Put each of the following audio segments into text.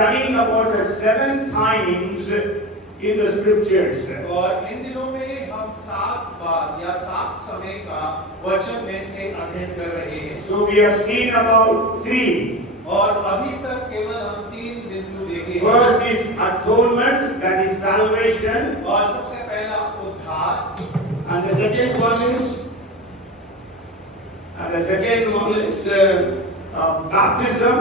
studying about the 7 times in the scriptures. और इन दिनों में हम 7 बार या 7 समय का वचन में से अध्ययन कर रहे हैं। So we have seen about 3. और अभी तक केवल हम 3 बिंदु देखे हैं। First is atonement, that is salvation. और सबसे पहला उद्धार, And the second one is baptism.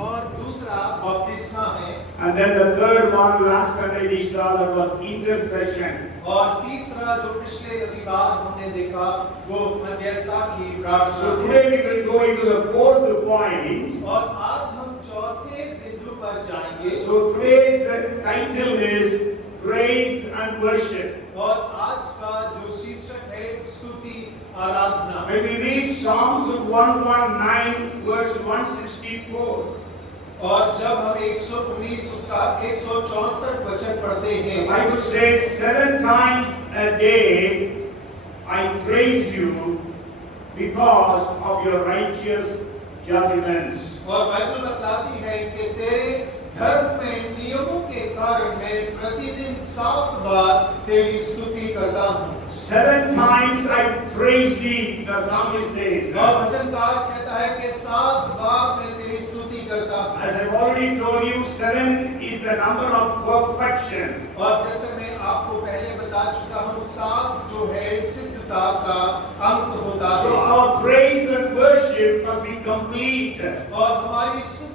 और दूसरा बपतिस्मा है। And then the third one, last Sunday we saw, that was intercession. और तीसरा जो पिछले रविवार हमने देखा वो मध्यस्थता की प्रार्थना। So today we will go into the 4th point. और आज हम चौथे बिंदु पर जाएंगे। So today's title is Praise and Worship. और आज का जो शीर्षक है स्तुति आराधना। When we read Psalms 119 verse 164. और जब हम 119 उसका 164 वचन पढ़ते हैं, The Bible says 7 times a day I praise you because of your righteous judgments. और बाइबल बताती है कि तेरे धर्म में नियमों के कारण मैं प्रतिदिन 7 बार तेरी स्तुति करता हूँ। 7 times I praise thee, the psalmist says. और वचनकार कहता है कि 7 बार मैं तेरी स्तुति करता हूँ। As I've already told you, 7 is the number of perfection. और जैसे मैं आपको पहले बता चुका हूँ, 7 जो है सिद्धता का अंक होता So है। our praise and worship must be complete. और हमारी स्तुति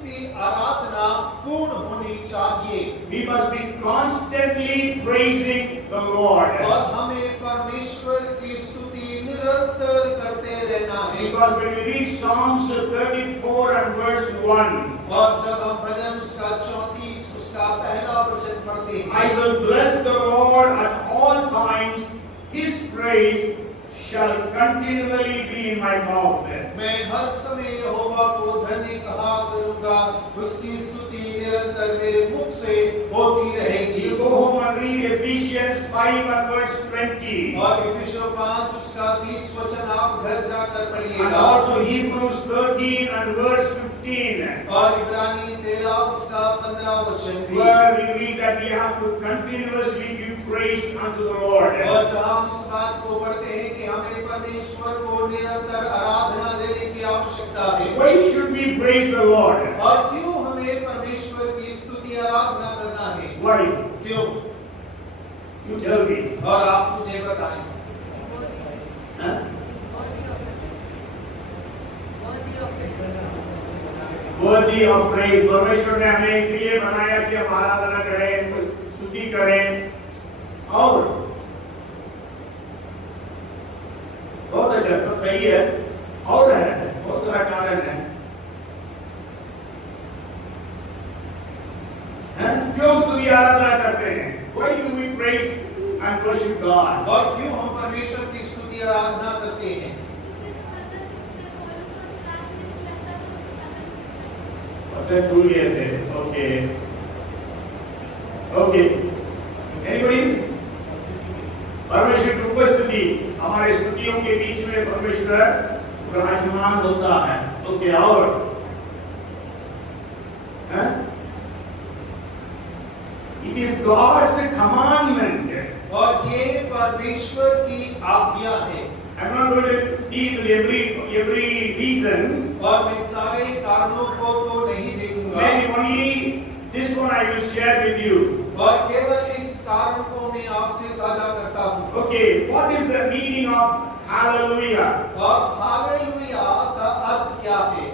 आराधना पूर्ण होनी चाहिए। We must be constantly praising the Lord. और हमें परमेश्वर की स्तुति निरंतर करते रहना है। Because when we read Psalms 34 and verse 1, और जब हम भजन उसका 34 उसका पहला वचन पढ़ते हैं, I will bless the Lord at all times, His praise shall continually be in my mouth. मैं हर समय यहोवा को धन्य कहा करूंगा, उसकी स्तुति निरंतर मेरे मुख से होती रहेगी। You go home and read Ephesians 5 and verse 20. और इफिसियों 5 उसका 20 वचन आप घर जाकर And पढ़िएगा। also Hebrews 13 and verse 15. और इब्रानी 13 उसका 15 वचन भी। Where we read that we have to continuously give praise unto the Lord. और जहाँ हम इस बात को पढ़ते हैं कि हमें परमेश्वर को निरंतर आराधना देने की आवश्यकता है। Why should we praise the Lord? और क्यों हमें परमेश्वर की स्तुति आराधना करना है? Why? क्यों? You tell me. और आप मुझे बताएं। Huh? Worthy of praise. परमेश्वर ने हमें इसलिए बनाया कि हम आराधना करें, स्तुति करें। और बहुत अच्छा, सब सही है। और है, बहुत सारा कारण है। क्यों स्तुति आराधना करते हैं? Why do we praise and worship God? और क्यों हम परमेश्वर की स्तुति आराधना करते हैं? पता भूल गए थे। Okay, okay. Anybody? परमेश्वर की उपस्थिति, हमारे स्तुतियों के बीच में परमेश्वर विराजमान होता है। ओके, और It is God's commandment. और ये परमेश्वर की आज्ञा है। I'm not going to deal with every reason. और मैं सारे कारणों को तो नहीं देखूंगा। Maybe only this one I will share with you. और केवल इस कारण को मैं आपसे साझा करता हूँ। Okay, what is the meaning of hallelujah? और हालेलुया का अर्थ क्या है?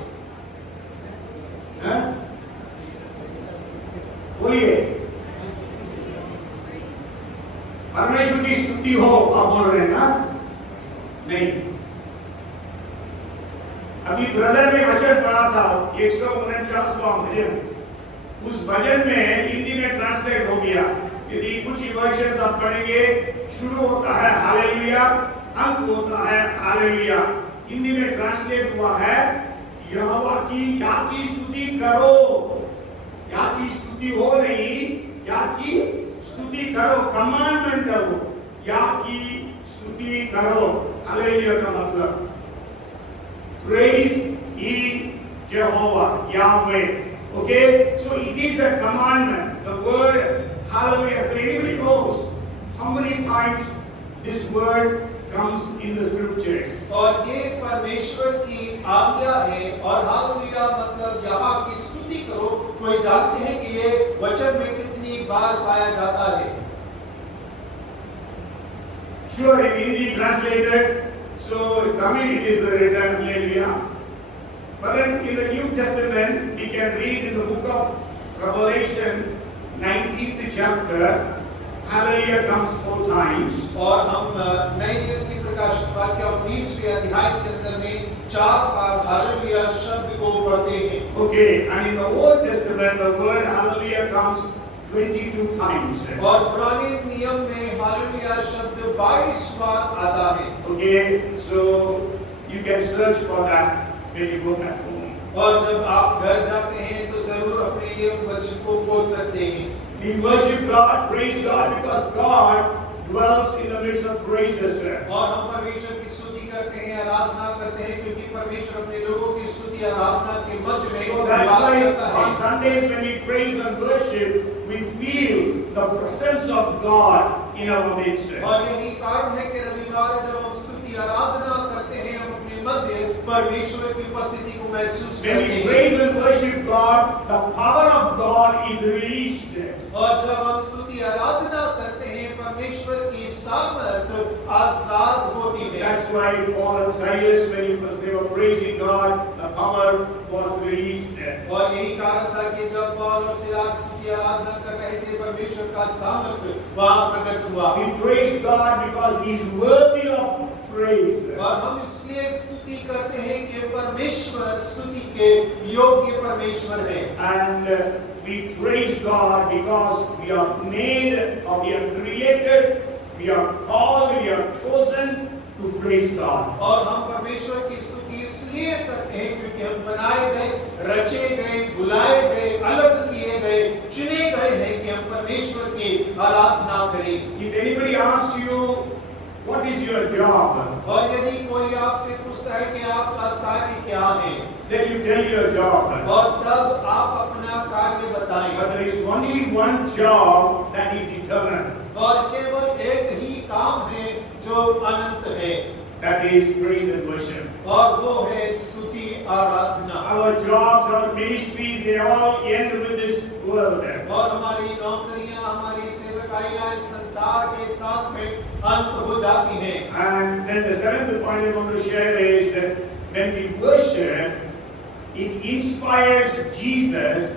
बोलिए। परमेश्वर की स्तुति हो, आप बोल रहे हैं ना? नहीं। अभी ब्रदर ने वचन पढ़ा था 149वां भजन। उस भजन में हिंदी में ट्रांसलेट हो गया। यदि कुछ वर्षन आप पढ़ेंगे, शुरू होता है हालेलुया, अंत होता है हालेलुया। हिंदी में ट्रांसलेट हुआ है, यहोवा की या की स्तुति करो। या की स्तुति हो नहीं, या की स्तुति करो, कमांडमेंट है वो। या की स्तुति करो, हालेलुया का मतलब praise he Jehovah, Yahweh. Okay, so it is a commandment. The word hallelujah. So anybody knows how many times this word comes in the scriptures? और ये परमेश्वर की आज्ञा है और हालेलुया मतलब यहाँ की स्तुति करो। कोई जानते हैं कि ये वचन में कितनी बार पाया जाता है? Sure, in Hindi translated, so Tamil it is written hallelujah. But then in the New Testament, we can read in the book of Revelation, 19th chapter, hallelujah comes 4 times. और हम नए नियम की प्रकाशित वाक्य 19वें अध्याय के अंदर में 4 बार हालेलुया शब्द को पढ़ते हैं। Okay, and in the Old Testament, the word hallelujah comes 22 times. और पुराने नियम में हालेलुया शब्द 22 बार आता है। Okay, so you can search for that when you go back home. और जब आप घर जाते हैं तो जरूर अपने लिए उन वचन को खोज सकते हैं। We worship God, praise God, because God dwells in the midst of praises. और हम परमेश्वर की स्तुति करते हैं, आराधना करते हैं क्योंकि परमेश्वर अपने लोगों की स्तुति आराधना के मध्य में So that's निवास why करता है। on Sundays when we praise and worship, we feel the presence of God in our midst. और यही कारण है कि रविवार जब हम स्तुति आराधना करते हैं हम अपने मध्य परमेश्वर की उपस्थिति को महसूस When करते we हैं। praise and worship God, the power of God is released. और जब हम स्तुति आराधना करते हैं परमेश्वर की सामर्थ आजाद होती है। That's why Paul and Silas, when they were praising God, the power was released. और यही कारण था कि जब पौल और सिलास स्तुति आराधना कर रहे थे परमेश्वर का सामर्थ वहां प्रकट हुआ। We praise God because He is worthy of praise. और हम इसलिए स्तुति करते हैं कि परमेश्वर स्तुति के योग्य परमेश्वर है। And we praise God because we are made or we are created, we are called, we are chosen to praise God. और हम परमेश्वर की स्तुति इसलिए करते हैं क्योंकि हम बनाए गए, रचे गए, बुलाए गए, अलग किए गए, चुने गए हैं कि हम परमेश्वर की आराधना करें। If anybody asks you, what is your job? और यदि कोई आपसे पूछता है कि आपका कार्य क्या है, Then you tell your job. और तब आप अपना कार्य बताएं। But there is only one job that is eternal. और केवल एक ही काम है जो अनंत है। That is praise and worship. और वो है स्तुति आराधना। Our jobs, our ministries, they all end with this world. और हमारी नौकरियां, हमारी सेवकाइयां इस संसार के साथ में अंत हो जाती हैं। And then the 7th point I want to share is when we worship, it inspires Jesus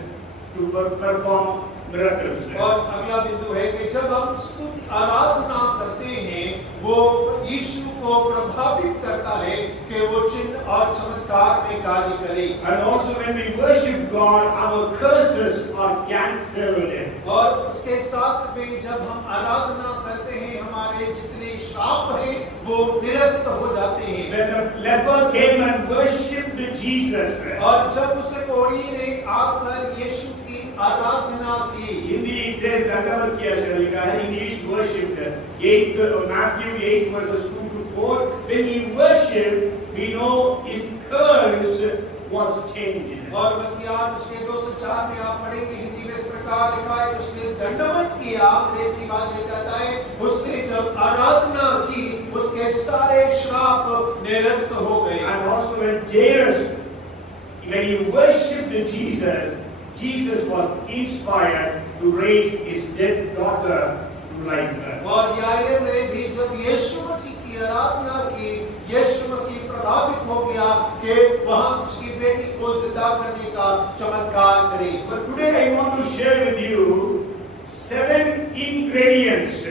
to perform miracles. और अगला बिंदु है कि जब हम स्तुति आराधना करते हैं वो यीशु को प्रभावित करता है कि वो चिन्ह और चमत्कार में कार्य करे। And also when we worship God, our curses are cancelled. और उसके साथ में जब हम आराधना करते हैं हमारे जितने श्राप हैं वो निरस्त हो जाते हैं। When the leper came and worshipped Jesus, और जब उस कोढ़ी ने आकर यीशु की आराधना की, हिंदी it says दंडवत किया शब्द लिखा है, English worshipped. 8 Matthew 8 verses 2 to 4. When he worshipped, we know his curse was changed. और मत्ती उसके 2:4 में आप पढ़ेंगे हिंदी में इस प्रकार लिखा है उसने दंडवत किया। ऐसी बात लिखा है उसने जब आराधना की उसके सारे श्राप निरस्त हो गए। And also when Jairus, when he worshipped Jesus, Jesus was inspired to raise his dead daughter to life. और याईर ने भी जब यीशु मसीह की आराधना की यीशु मसीह प्रभावित हो गया कि वहां उसकी बेटी को जिंदा करने का चमत्कार करे। But today I want to share with you 7 ingredients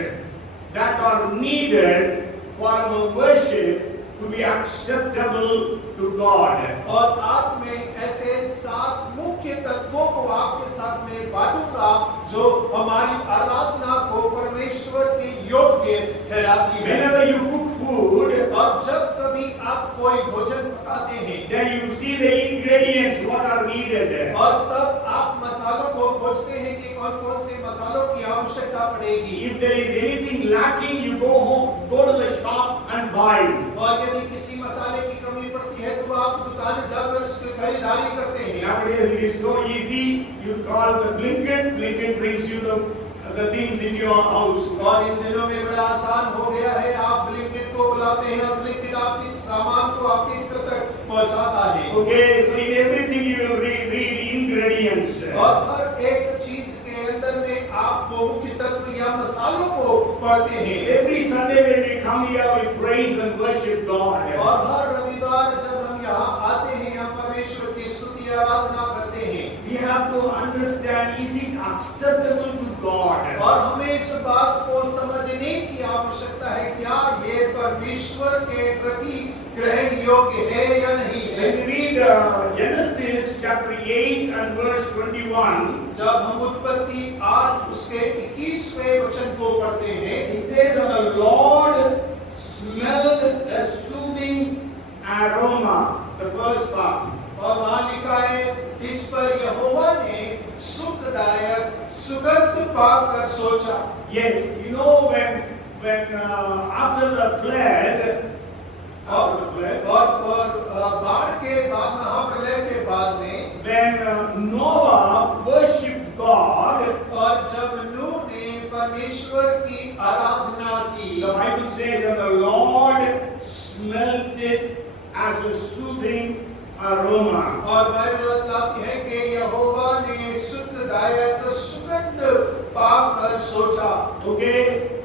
that are needed for our worship to be acceptable to God. और आज मैं ऐसे 7 मुख्य तत्वों को आपके साथ में बांटूंगा जो हमारी आराधना को परमेश्वर के योग्य ठहराती है। Whenever you cook food, और जब कभी आप कोई भोजन पकाते हैं, then you see the ingredients what are needed. और तब आप मसालों को खोजते हैं कि कौन-कौन से मसालों की आवश्यकता पड़ेगी। If there is anything lacking, you go home, go to the shop and buy. और यदि किसी मसाले की कमी पड़ती है तो आप दुकान जाकर उसकी खरीदारी करते हैं। Nowadays it is so easy. You call the Blinkit. Blinkit brings you the things in your house. और इन दिनों में बड़ा आसान हो गया है, आप ब्लिंकिट को बुलाते हैं और ब्लिंकिट आपके सामान को आपके घर तक पहुंचाता है। Okay, so in everything you will read ingredients. और हर एक चीज के अंदर में आपको मुख्य तत्व या मसालों को पढ़ते हैं। Every Sunday when we come here, we praise and worship God. और हर रविवार जब हम यहाँ आते हैं, हम परमेश्वर की स्तुति आराधना करते हैं। We have to understand, is it acceptable to God? और हमें इस बात को समझने की आवश्यकता है, क्या ये परमेश्वर के प्रति ग्रहण योग्य है या नहीं है। When we read Genesis chapter 8 and verse 21, जब हम उत्पत्ति 8 उसके 21वें वचन को पढ़ते हैं, it says that the Lord smelled a soothing aroma, the first part. और वहाँ लिखा है, इस पर यहोवा ने सुखदायक सुगंध पाकर सोचा। Yes, you know when after the flood, और बाढ़ के बाद, महाप्रलय के बाद में, when Noah worshipped God, और जब नूह ने परमेश्वर की आराधना की, the Bible says that the Lord smelled it as a soothing aroma. और बाइबल बताती है कि यहोवा ने सुखदायक सुगंध पाकर सोचा। Okay,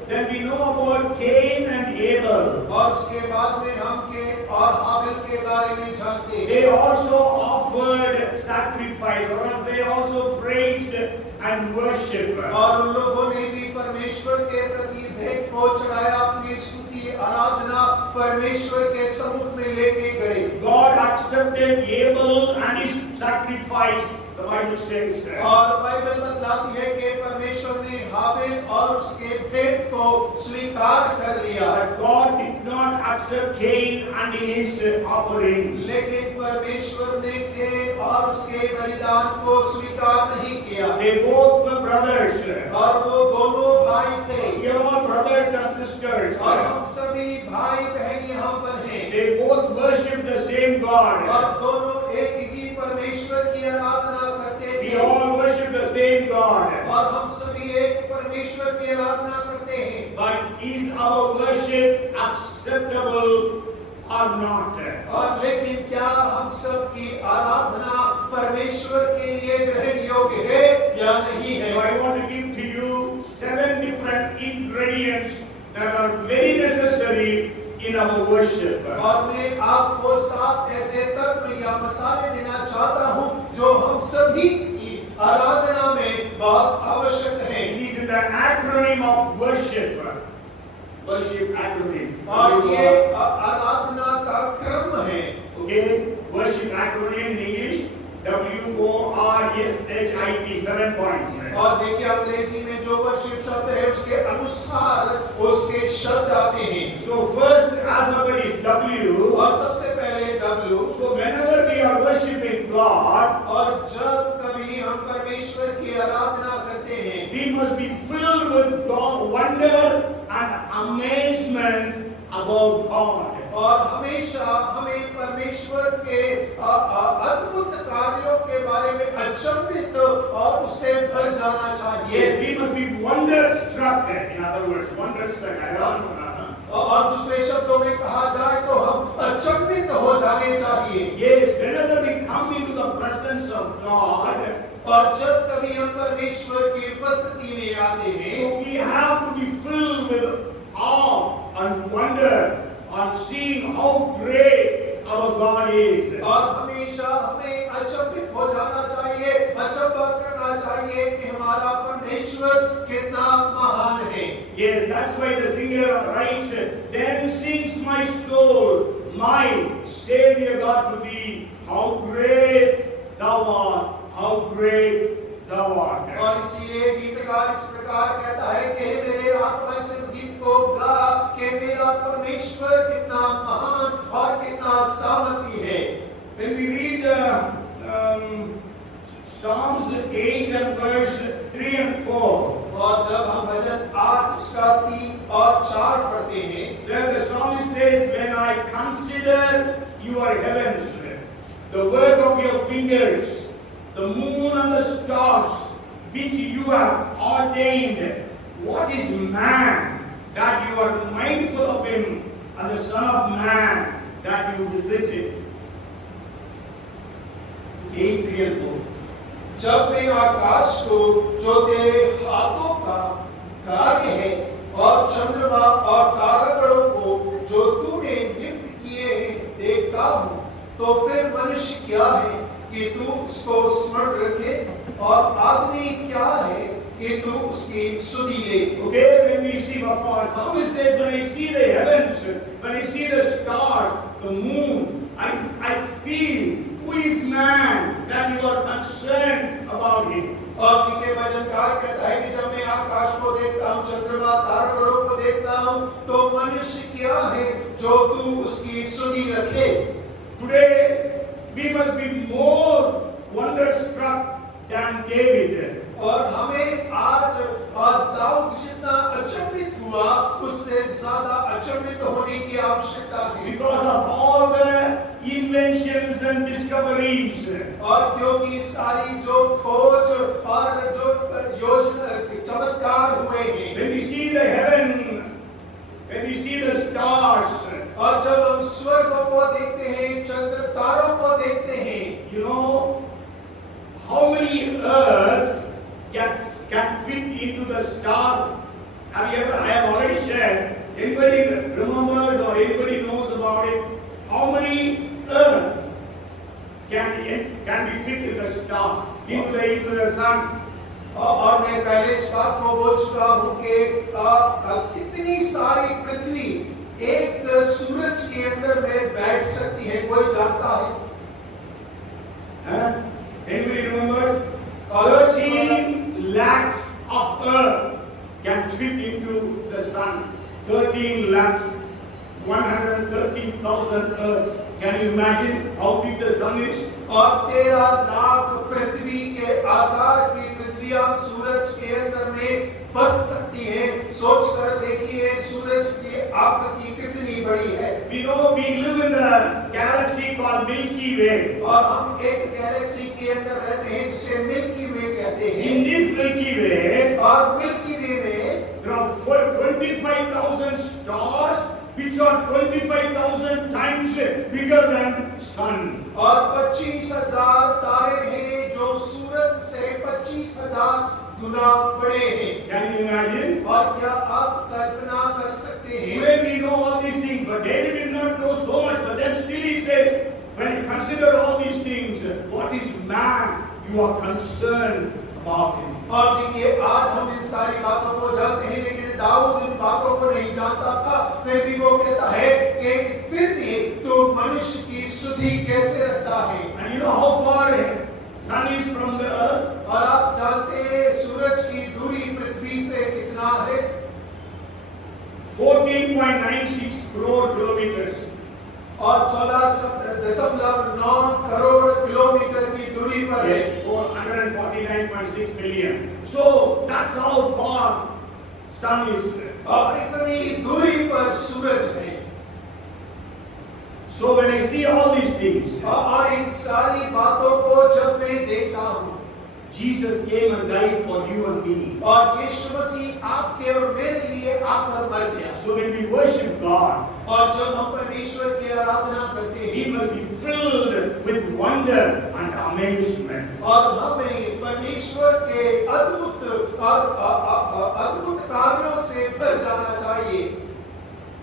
then we know about Cain and Abel. और उसके बाद में हम के और हाबिल के बारे में जानते हैं। They also offered sacrifice, or else they also praised and worshipped. और उन लोगों ने भी परमेश्वर के प्रति भेंट को चढ़ाया, अपनी स्तुति आराधना परमेश्वर के सम्मुख में लेके गए। God accepted Abel and his sacrifice, the Bible says. और बाइबल बताती है कि परमेश्वर ने हाबिल और उसके भेंट को स्वीकार कर लिया। But God did not accept Cain and his offering. लेकिन परमेश्वर ने कैन और उसके बलिदान को स्वीकार नहीं किया। They both were brothers. और वो दोनों भाई थे। We are all brothers and sisters. और हम सभी भाई बहन यहाँ पर हैं। They both worship the same God. और दोनों एक ही परमेश्वर की आराधना करते We थे। all worship the same God. और हम सभी एक परमेश्वर की आराधना करते हैं। But is our worship acceptable or not? और लेकिन क्या हम सब की आराधना परमेश्वर के लिए ग्रहण योग्य है या नहीं है। So I want to give to you 7 different ingredients that are very necessary in our worship. और मैं आपको 7 ऐसे तत्व या मसाले देना चाहता हूँ जो हम सभी की आराधना में बहुत आवश्यक है। It is in the acronym of worship. Worship acronym. और ये आराधना का क्रम है। Okay, worship acronym in English, WORSHIP, 7 points. और देखिए अंग्रेजी में जो वर्शिप शब्द है उसके अनुसार उसके शब्द आते हैं। So first alphabet is W. और सबसे पहले W। So whenever we are worshiping God, और जब कभी हम परमेश्वर की आराधना करते हैं, we must be filled with wonder and amazement about God. और हमेशा हमें परमेश्वर के अद्भुत कार्यों के बारे में अचंभित और उससे भर जाना चाहिए। Yes, we must be wonderstruck. In other words, wonderstruck. और दूसरे शब्दों में कहा जाए तो हम अचंभित हो जाने चाहिए। Yes, whenever we come into the presence of God, और जब कभी हम परमेश्वर की उपस्थिति में आते हैं, so we have to be filled with awe and wonder on seeing how great our God is. और हमेशा हमें अचंभित हो जाना चाहिए, अचंभा करना चाहिए कि हमारा परमेश्वर कितना महान है। Yes, that's why the singer writes, then sings my soul, my Savior God to thee, how great thou art, how great thou art. और इसीलिए गीतकार इस प्रकार कहता है कि हे मेरे आत्मा इस गीत को गा कि मेरा परमेश्वर कितना महान और कितना सामर्थी है। When we read Psalms 8 and verse 3 and 4, और जब हम भजन 8 उसका 3 और 4 पढ़ते हैं, there the psalmist says, when I consider your heavens, the work of your fingers, the moon and the stars which you have ordained, what is man that you are mindful of him, and the son of man that you visit him? 8, 3 and 4. जब मैं आकाश को जो तेरे हाथों का कार्य है और चंद्रमा और तारागणों को जो तूने नियुक्त किए हैं देखता हूँ, तो फिर मनुष्य क्या है कि तू उसको स्मरण रखे, और आदमी क्या है कि तू उसकी सुधि ले। Okay, when we see what Psalmist says, when I see the heavens, when I see the stars, the moon, I feel, who is man that you are concerned about him? और के भजनकार कहता है कि जब मैं आकाश को देखता हूँ, चंद्रमा तारागणों को देखता हूँ, तो मनुष्य क्या है जो तू उसकी सुधि रखे। Today we must be more wonderstruck than David. और हमें आज और दाऊद जितना अचंभित हुआ, उससे ज्यादा अचंभित होने की आवश्यकता है। Because of all the inventions and discoveries. और क्योंकि सारी जो खोज और जो योजना चमत्कार हुए हैं, When we see the heaven, when we see the stars, और जब हम स्वर्ग को देखते हैं, चंद्र तारों को देखते हैं, you know how many earths can fit into the star? Have you ever? I have already shared. Anybody remembers or anybody knows about it? How many earths can be fit in the star, into the sun? और मैं पहले इस बात को बोल चुका हूँ कि कितनी सारी पृथ्वी एक सूरज के अंदर में बैठ सकती है, कोई जानता है? Anybody remembers? 13 lakhs of earth can fit into the sun. 13 lakhs, 130,000 earths. Can you imagine how big the sun is? और 13 लाख पृथ्वी के आकार की पृथ्वियां सूरज के अंदर में बस सकती हैं। सोच कर देखिए सूरज की आकृति कितनी बड़ी है। We know we live in a galaxy called Milky Way. और हम एक गैलेक्सी के अंदर रहते हैं जिसे मिल्की वे कहते हैं। In this Milky Way, और मिल्की वे में there are 25,000 stars which are 25,000 times bigger than sun. और 25,000 तारे हैं जो सूरज से 25,000 गुना बड़े हैं। Can you imagine? और क्या आप कल्पना कर सकते हैं? Today we know all these things, but David did not know so much. But then still he said, when you consider all these things, what is man? You are concerned about him. और देखिए आज हम इन सारी बातों को जानते हैं, लेकिन दाऊद इन बातों को नहीं जानता था, फिर भी वो कहता है कि फिर भी तो मनुष्य की सुधि कैसे रखता है। And you know how far sun is from the earth? और आप जानते हैं सूरज की दूरी पृथ्वी से कितना है? 14.96 crore kilometers. और 14.9 करोड़ किलोमीटर की दूरी पर है। 449.6 million. So that's how far sun is. और इतनी दूरी पर सूरज है। So when I see all these things, और इन सारी बातों को जब मैं देखता हूँ, Jesus came and died for you and me. और यीशु मसीह आपके और मेरे लिए आकर मर गया। So when we worship God, और जब हम परमेश्वर की आराधना करते हैं, we must be filled with wonder and amazement. और हमें परमेश्वर के अद्भुत कार्यों से भर जाना चाहिए।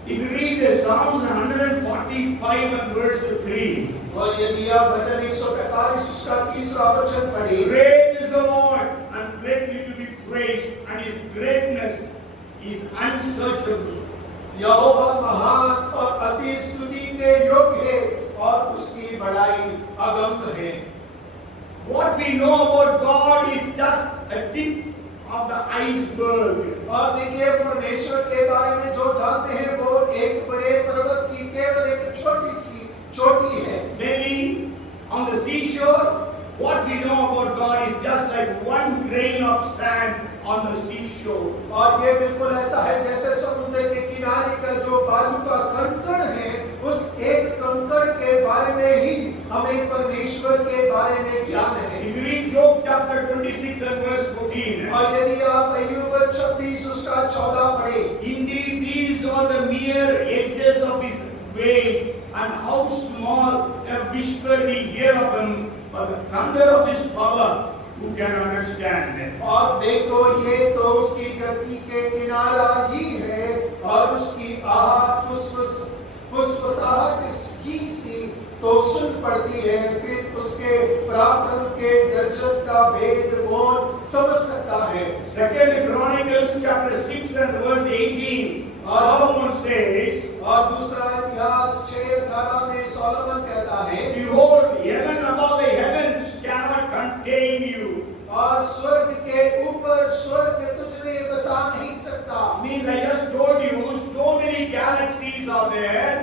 If you read the Psalms 145 and verse 3, और यदि आप भजन 145 उसका 3रा वचन पढ़ें, great is the Lord and greatly to be praised, and his greatness is unsearchable. यहोवा महान और अति स्तुति के योग्य है और उसकी बड़ाई अगम्य है। What we know about God is just a tip of the iceberg. और देखिए परमेश्वर के बारे में जो जानते हैं वो एक बड़े पर्वत की केवल एक छोटी सी चोटी है। Maybe on the seashore, what we know about God is just like one grain of sand on the seashore. बारे में ही हमें परमेश्वर के बारे में ज्ञान है। If you read Job chapter 26 and verse 14, और यदि आप अय्यूब 26 उसका 14 पढ़े, indeed these are the mere edges of his ways, and how small a whisper we hear of him, but the thunder of his power, who can understand? और देखो ये तो उसकी गति के किनारा ही है, और उसकी आहट फुसफुसाहट इसकी सी तो सुन पड़ती है, फिर उसके पराक्रम के गर्जन का भेद कौन समझ सकता है। 2 Chronicles chapter 6 and verse 18, Solomon says, और दूसरा इतिहास 6:18 में सोलोमन कहता है, behold, heaven above the heavens cannot contain you. और स्वर्ग के ऊपर स्वर्ग तुझमें बसा नहीं सकता। Means I just told you, so many galaxies are there.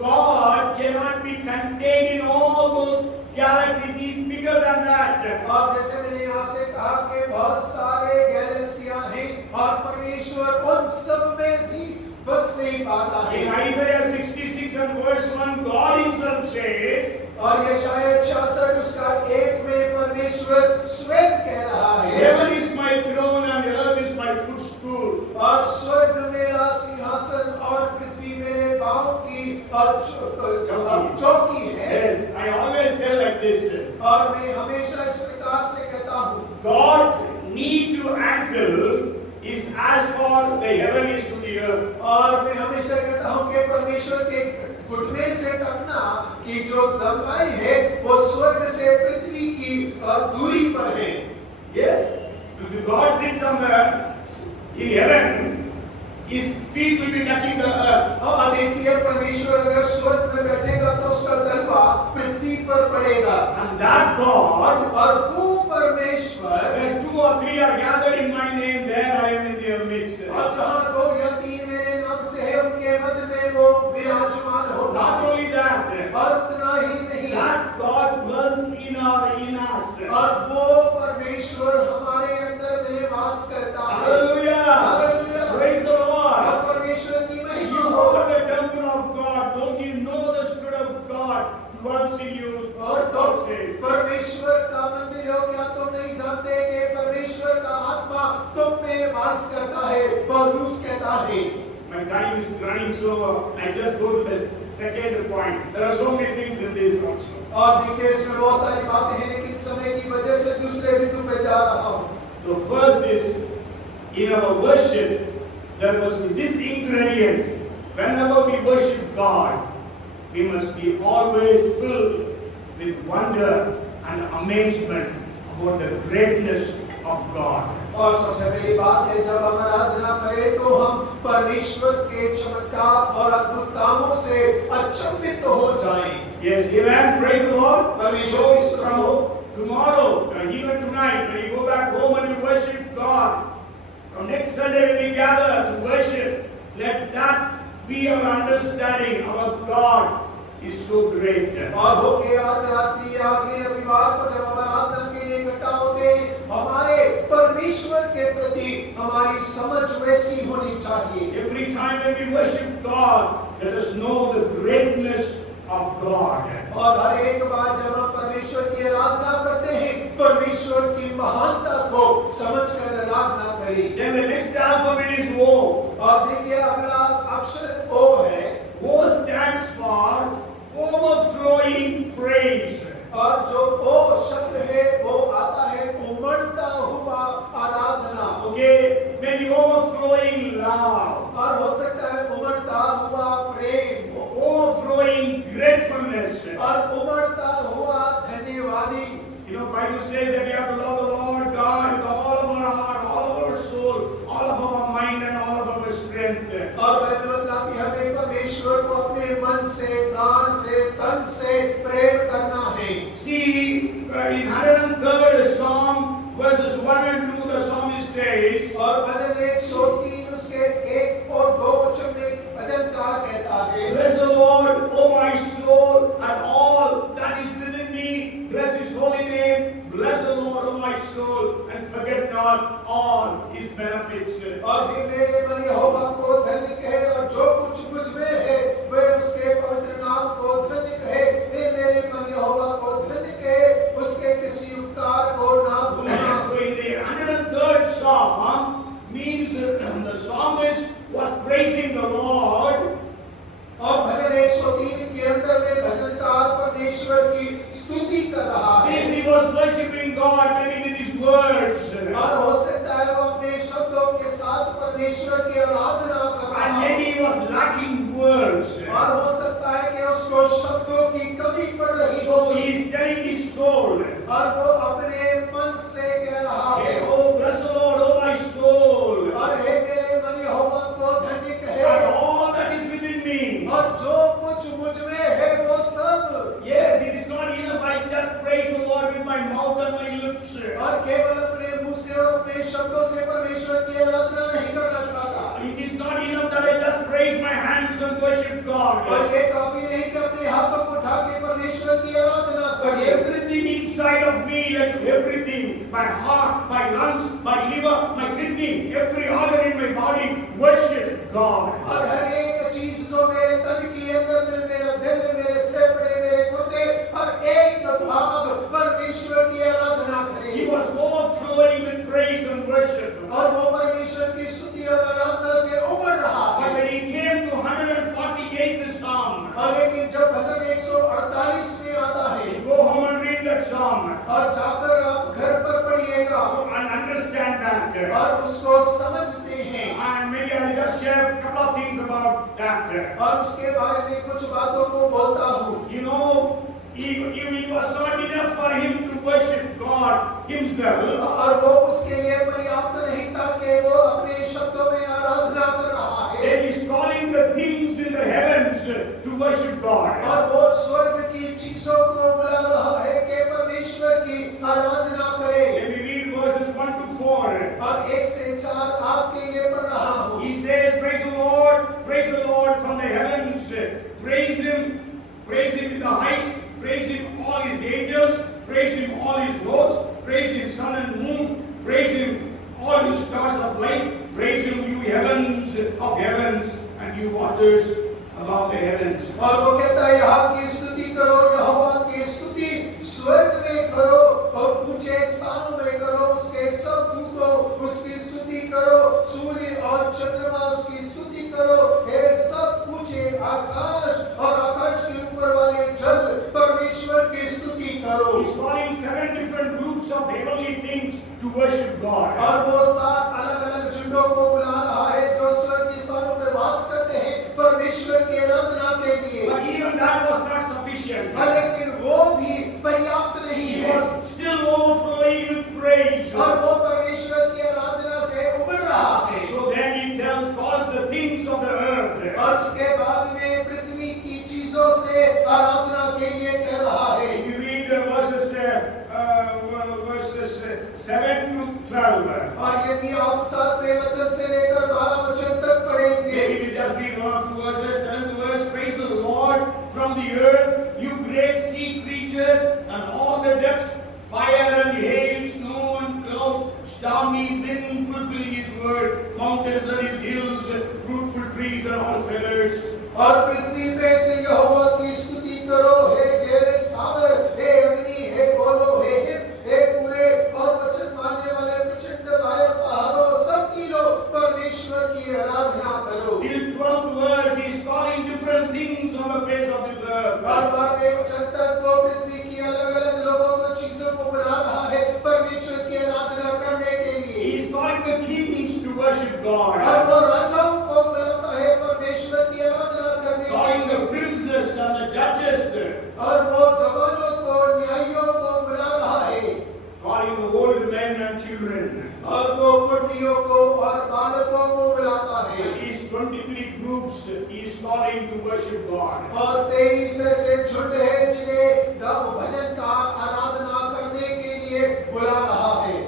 God cannot be contained in all those galaxies. He is bigger than that. और जैसे मैंने आपसे कहा कि बहुत सारे गैलेक्सियां हैं और परमेश्वर उन सब में भी बस नहीं पाता है। In Isaiah 66 and verse 1, God himself says, और यशायाह 66 उसका 1 में परमेश्वर स्वयं कह रहा है, heaven is my throne and earth is my footstool. और स्वर्ग मेरा सिंहासन और पृथ्वी मेरे पांव की चौकी है। Yes, I always tell like this. और मैं हमेशा इस प्रकार से कहता हूँ, God's knee to ankle is as far the heaven is to the earth. और मैं हमेशा कहता हूँ कि परमेश्वर के घुटने से टकना की जो लंबाई है वो स्वर्ग से पृथ्वी की दूरी पर है। Yes, if God sits on in heaven, his feet will be touching the earth. अब देखिए परमेश्वर अगर स्वर्ग में बैठेगा तो उसका तलवा पृथ्वी पर पड़ेगा। And that God, और वो परमेश्वर, when 2 or 3 are gathered in my name, there I am in their midst. और जहाँ 2 या 3 मेरे नाम से है उनके मध्य में वो विराजमान होगा। Not only that, और उतना ही नहीं, that God dwells in us. और वो परमेश्वर हमारे अंदर में वास करता है। Hallelujah! Hallelujah! Praise the Lord! और परमेश्वर की महिमा You हो। are the temple of God. Don't you know the Spirit of God dwells in you? और God says. परमेश्वर का मंदिर हो, क्या तुम नहीं जानते कि परमेश्वर का आत्मा तुम में वास करता है? पौलुस कहता है। My time is running, so I just go to the second point. There are so many things in this also. और देखिए इसमें बहुत सारी बातें हैं, लेकिन समय की वजह से दूसरे बिंदु पे जा रहा हूँ। The first is, in our worship, there must be this ingredient. Whenever we worship God, we must be always filled with wonder and amazement about the greatness of God. और सबसे पहली बात है, जब हम आराधना करें तो हम परमेश्वर के चमत्कार और अद्भुत कामों से अचंभित हो जाएं। Yes, amen. Praise the Lord. परमेश्वर की स्तुति हो। Tomorrow, even tonight, when you go back home and you worship God, from next Sunday when we gather to worship, let that be our understanding. Our God is so great. और होके आज रात्रि या अगले रविवार को जब हम आराधना के लिए इकट्ठा होते हैं, हमारे परमेश्वर के प्रति हमारी समझ वैसी होनी चाहिए। Every time when we worship God, let us know the greatness of God. और हर एक बार जब हम परमेश्वर की आराधना करते हैं, परमेश्वर की महानता को समझकर आराधना करें। Then the next alphabet is O. और देखिए अगला अक्षर O है। O stands for overflowing praise. और जो O शब्द है वो आता है उमड़ता हुआ आराधना। Okay, maybe overflowing love, और हो सकता है उमड़ता हुआ प्रेम, overflowing gratefulness. और उमड़ता हुआ धन्यवादी। You know, Bible says that we have to love the Lord God with all of our heart, all of our soul, all of our mind, and all of our strength. और Bible बताती है हमें परमेश्वर को अपने मन से, प्राण से, तन से प्रेम करना है। See, in 103rd Psalm, verses 1 and 2, the psalmist says, और भजन 103 उसके 1 और 2 वचन में भजनकार कहता है, bless the Lord, O my soul, and all that is within me. Bless His holy name. Bless the Lord, O my soul, and forget not all His benefits. और हे मेरे मन यहोवा को धन्य कहे, और जो कुछ मुझ में है वह उसके पवित्र नाम को धन्य कहे। हे the Lord. और भजन 103 के अंदर में भजनकार परमेश्वर की स्तुति कर रहा है। He was worshiping God maybe with his words. और हो सकता है वो अपने शब्दों के साथ परमेश्वर की आराधना कर रहा And है। maybe he was lacking words. और हो सकता है कि उसको शब्दों की कमी पड़ रही हो। So he is telling his soul. और वो अपने मन से कह रहा है, Oh, bless the Lord, oh my soul. और हे मेरे मन यहोवा को धन्य कहे, And all that is within me. और जो कुछ मुझ में है वो सब। Yes, it is not enough I just praise the Lord with my mouth and my lips. और केवल अपने मुंह से और अपने शब्दों से परमेश्वर की आराधना नहीं करना चाहता। It is not enough that I just raise my hands and worship God. और ये काफी नहीं कि अपने हाथों को उठा के परमेश्वर की आराधना But करें। everything inside of me, like everything, my heart, my lungs, my liver, my kidney, every organ in my body, worship God. और हर एक चीज जो मेरे तन के अंदर में, मेरा दिल, मेरे फेफड़े, मेरे गुर्दे, हर एक भाग परमेश्वर की आराधना करे। He was overflowing with praise and worship. और वो परमेश्वर की स्तुति और आराधना से उमड़ रहा But है। when he came to 148th Psalm, और लेकिन जब भजन 148 में आता है, go home and read that Psalm और जाकर आप घर पर पढ़िएगा and understand that. और उसको समझते हैं। And maybe I'll just share a couple of things about that. और उसके बारे में कुछ बातों को बोलता हूँ। You know, it was not enough for him to worship God himself. और वो उसके लिए पर्याप्त नहीं था कि वो अपने शब्दों में आराधना कर रहा है। Then he's calling the things in the heavens to worship God. और वो स्वर्ग की चीजों को बुला रहा है कि परमेश्वर की आराधना करे। Let me read verses 1 to 4. और 1 से 4 आपके लिए पढ़ रहा हूँ। He says, praise the Lord from the heavens. Praise him in the heights. Praise him all his angels. Praise him all his hosts. Praise him sun and moon. Praise him all you stars of light. Praise him you heavens of heavens and you waters above the heavens. और वो कहता है, यहोवा की स्तुति करो, यहोवा की स्तुति स्वर्ग में करो और ऊंचे स्थानों में करो, उसके सब दूतों उसकी स्तुति करो, सूर्य और चंद्रमा उसकी स्तुति करो, हे सब ऊंचे आकाश और आकाश के ऊपर वाले जल परमेश्वर की स्तुति करो। He's calling 7 different groups of heavenly things to worship God. और वो 7 अलग-अलग झुंडों को बुला रहा है जो स्वर्ग की स्थानों में वास करते हैं परमेश्वर की आराधना के लिए। But even that was not sufficient. लेकिन वो भी पर्याप्त नहीं He है। was still overflowing with praise. और वो परमेश्वर की आराधना से उमड़ रहा है। So then he calls the things of the earth. और उसके बाद में पृथ्वी की चीजों से आराधना के लिए कह रहा है। If you read verses 7 to 12. और यदि आप 7वें वचन से लेकर 12 वचन तक पढ़ेंगे, Maybe we just read 1 or 2 verses. 7th verse, praise the Lord from the earth, you great sea creatures and all the depths, fire and hail, snow and clouds, stormy wind fulfilling his word, mountains and his hills, fruitful trees and all sellers. और पृथ्वी में से यहोवा की स्तुति करो, हे गहरे सागर, हे अग्नि, हे गोलो, हे him, हे पूरे और वचन मानने वाले प्रचंड वायु पहाड़ों सब कीलो परमेश्वर की आराधना करो। Till 12th verse, he is calling different things on the face of this earth. बार 12वें वचन तक वो पृथ्वी की अलग-अलग लोगों को चीजों को बुला रहा है परमेश्वर की आराधना करने के लिए। He is calling the kings to worship God. और वो राजाओं को बुलाता है परमेश्वर की आराधना करने के Calling लिए। the princes and the judges. और वो जवानों को, न्यायियों को बुला रहा है। Calling the old men and children. और वो बुढ़ियों को और बालकों को बुलाता है। These 23 groups he is calling to worship God. और 23 ऐसे झुंड है जिन्हें भजन का आराधना करने के लिए बुला रहा है।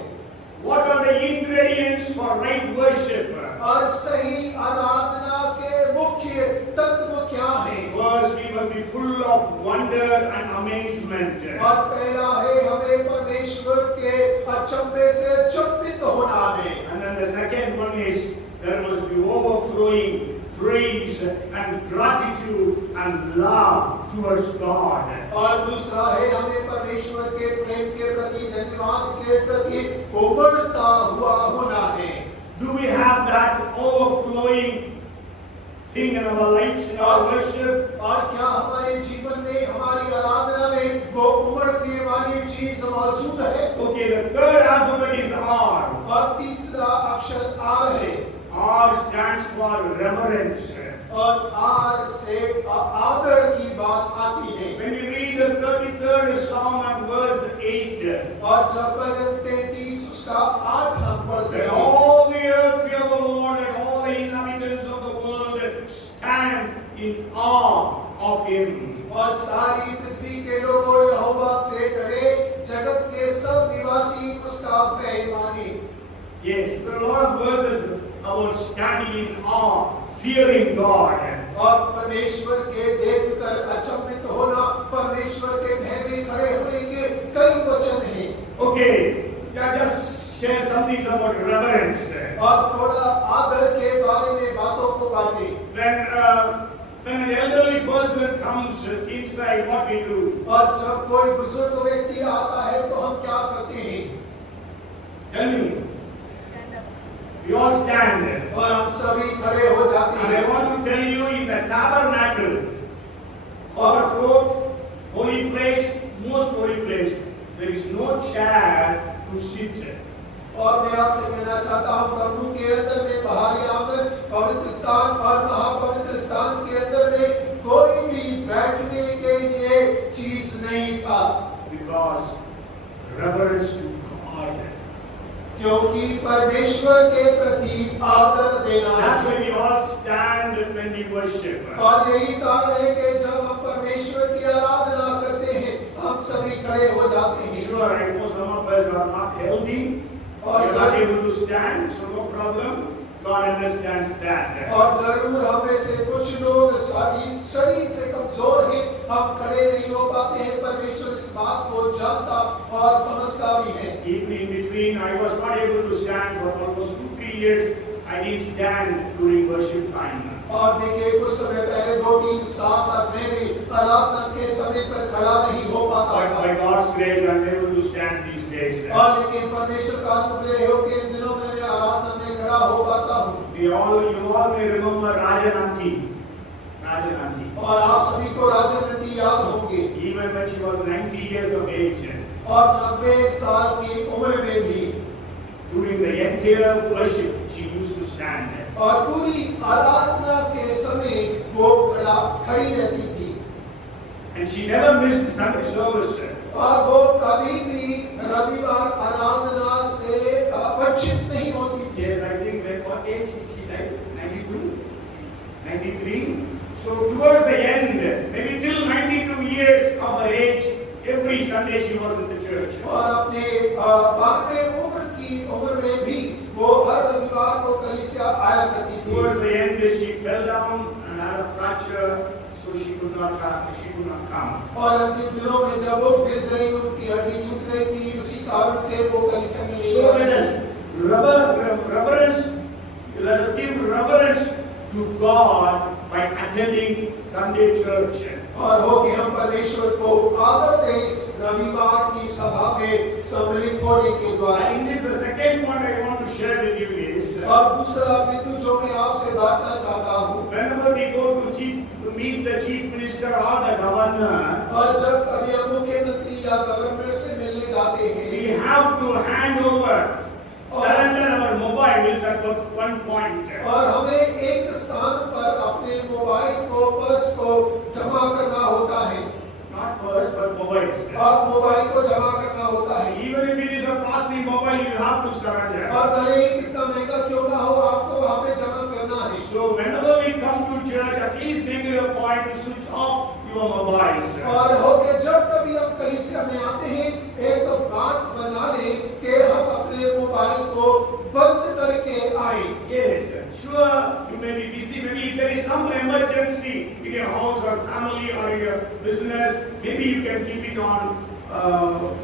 What are the ingredients for right worship? और सही आराधना के मुख्य तत्व क्या है? First, we must be full of wonder and amazement. और पहला है हमें परमेश्वर के अचंभे से चकित होना है। And then the second one is there must be overflowing praise and gratitude and love towards God. और दूसरा है हमें परमेश्वर के प्रेम के प्रति, धन्यवाद के प्रति उमड़ता हुआ होना है। Do we have that overflowing thing in our lives, in our worship? और क्या हमारे जीवन में, हमारी आराधना में वो उमड़ने वाली चीज मौजूद है? Okay, the third alphabet is R. और तीसरा अक्षर आर है। R stands for reverence. और आर से आदर की बात आती है। When we read the 33rd Psalm and verse 8, और जब भजन 33 उसका 8 हम पढ़ते let हैं, all the earth fear the Lord, and all the inhabitants of the world stand in awe of Him. और सारी पृथ्वी के लोगों यहोवा से डरे, जगत के सब निवासी उसका भय माने। Yes, there are a lot of verses about standing in awe, fearing God. और परमेश्वर के देखकर अचंभित होना, परमेश्वर के भय में खड़े होने के कई वचन हैं। Okay, yeah, just share some things about reverence. और थोड़ा आदर के बारे में बातों को बांटे। When an elderly person comes inside, what we do? और जब कोई बुजुर्ग व्यक्ति आता है तो हम क्या करते हैं? Tell me. We all stand. और हम सभी खड़े हो जाते And हैं। I want to tell you, in the tabernacle, our court, holy place, most holy place, there is no chair to sit. और मैं आपसे कहना चाहता हूँ, तम्बू के अंदर में, बाहरी आंगन, पवित्र स्थान और महापवित्र स्थान के अंदर में कोई भी बैठने के लिए चीज नहीं था। Because reverence to God. क्योंकि परमेश्वर के प्रति आदर देना है। That's why we all stand when we worship. और यही कारण है कि जब हम परमेश्वर की आराधना करते हैं, हम सभी खड़े हो जाते हैं। Sure, I know some of us are not healthy, or are not able to stand, so no problem. God understands that. और जरूर हम में से कुछ लोग शरीर से कमजोर हैं, हम खड़े नहीं हो पाते हैं। परमेश्वर इस बात को जानता और समझता भी है। Even in between, I was not able to stand for almost 2-3 years. I didn't stand during worship time. और देखिए, कुछ समय पहले 2-3 साल तक मैं भी आराधना के समय पर खड़ा नहीं हो पाता But था। by God's grace, I'm able to stand these days. और लेकिन परमेश्वर का अनुग्रह हो के इन दिनों में मैं आराधना में खड़ा हो पाता हूँ। You all may remember Rajananti. Rajananti. और आप सभी को राजनंदी याद होंगे। Even when she was 90 years of age, और 90 साल की उम्र में भी during the entire worship, she used to stand. और पूरी आराधना के समय वो खड़ी रहती थी। And she never missed Sunday service. और वो कभी भी रविवार आराधना से वंचित नहीं होती थी। Yes, I think at what age did she die? 92? 93? So towards the end, maybe till 92 years of her age, every Sunday she was in the church. और अपने 92 उम्र में भी वो हर रविवार को कलीसिया आया करती थी। Towards the end, she fell down and had a fracture, so she could not come. और अंतिम दिनों में जब वो गिर गई, उनकी हड्डी टूट गई थी, उसी कारण से वो कलीसिया में नहीं So uh let us give reverence to God by attending Sunday church. और हो कि हम परमेश्वर को आदर दें रविवार की सभा में सम्मिलित होने के द्वारा। And in this, the second point I want to share with you is, और दूसरा बिंदु जो मैं आपसे बांटना चाहता हूँ, whenever we go to meet the chief minister or the governor, और जब कभी हम मुख्यमंत्री या गवर्नर से मिलने जाते हैं, we have to hand over, surrender our mobiles at one point. और हमें एक स्थान पर अपने मोबाइल को, पर्स को जमा करना होता है। Not purse, but mobiles. और मोबाइल को जमा करना होता है। Even if it is a costly mobile, you have to surrender. और भले ही कितना महंगा क्यों ना हो, आपको वहाँ पे जमा करना है। So whenever we come to church, at least make it a point to switch off your mobiles. और हो के जब कभी हम कलीसिया में आते हैं, एक बात बना लें कि हम अपने मोबाइल को बंद करके आए। Yes, sure, you may be busy. Maybe if there is some emergency in your house or family or in your business, maybe you can keep it on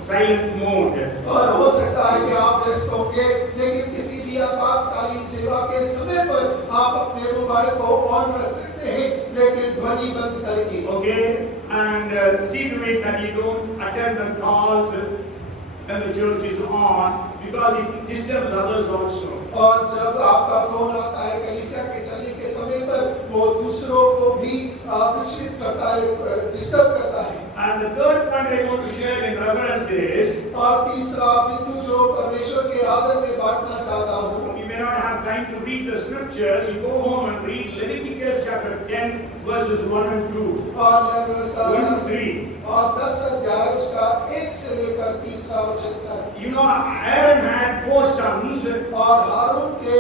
silent mode. और हो सकता है कि आप व्यस्त होंगे, लेकिन किसी भी आपातकालीन सेवा के समय पर आप अपने मोबाइल को ऑन रख सकते हैं, लेकिन ध्वनि बंद करके। Okay, and see to it that you don't attend the calls when the church is on, because it disturbs others also. और जब आपका फोन आता है कलीसिया के चलने के समय पर, वो दूसरों को भी विचलित करता है, डिस्टर्ब करता है। And the third point I want to share in reverence is, और तीसरा बिंदु जो परमेश्वर के आदर में बांटना चाहता हूँ, we may not have time to read the scriptures. You go home and read Leviticus chapter 10 verses 1 and 2. और 1 and 3. और 10 अध्याय उसका 1 से लेकर 30 वचन तक। You know, Aaron had 4 sons. और हारून के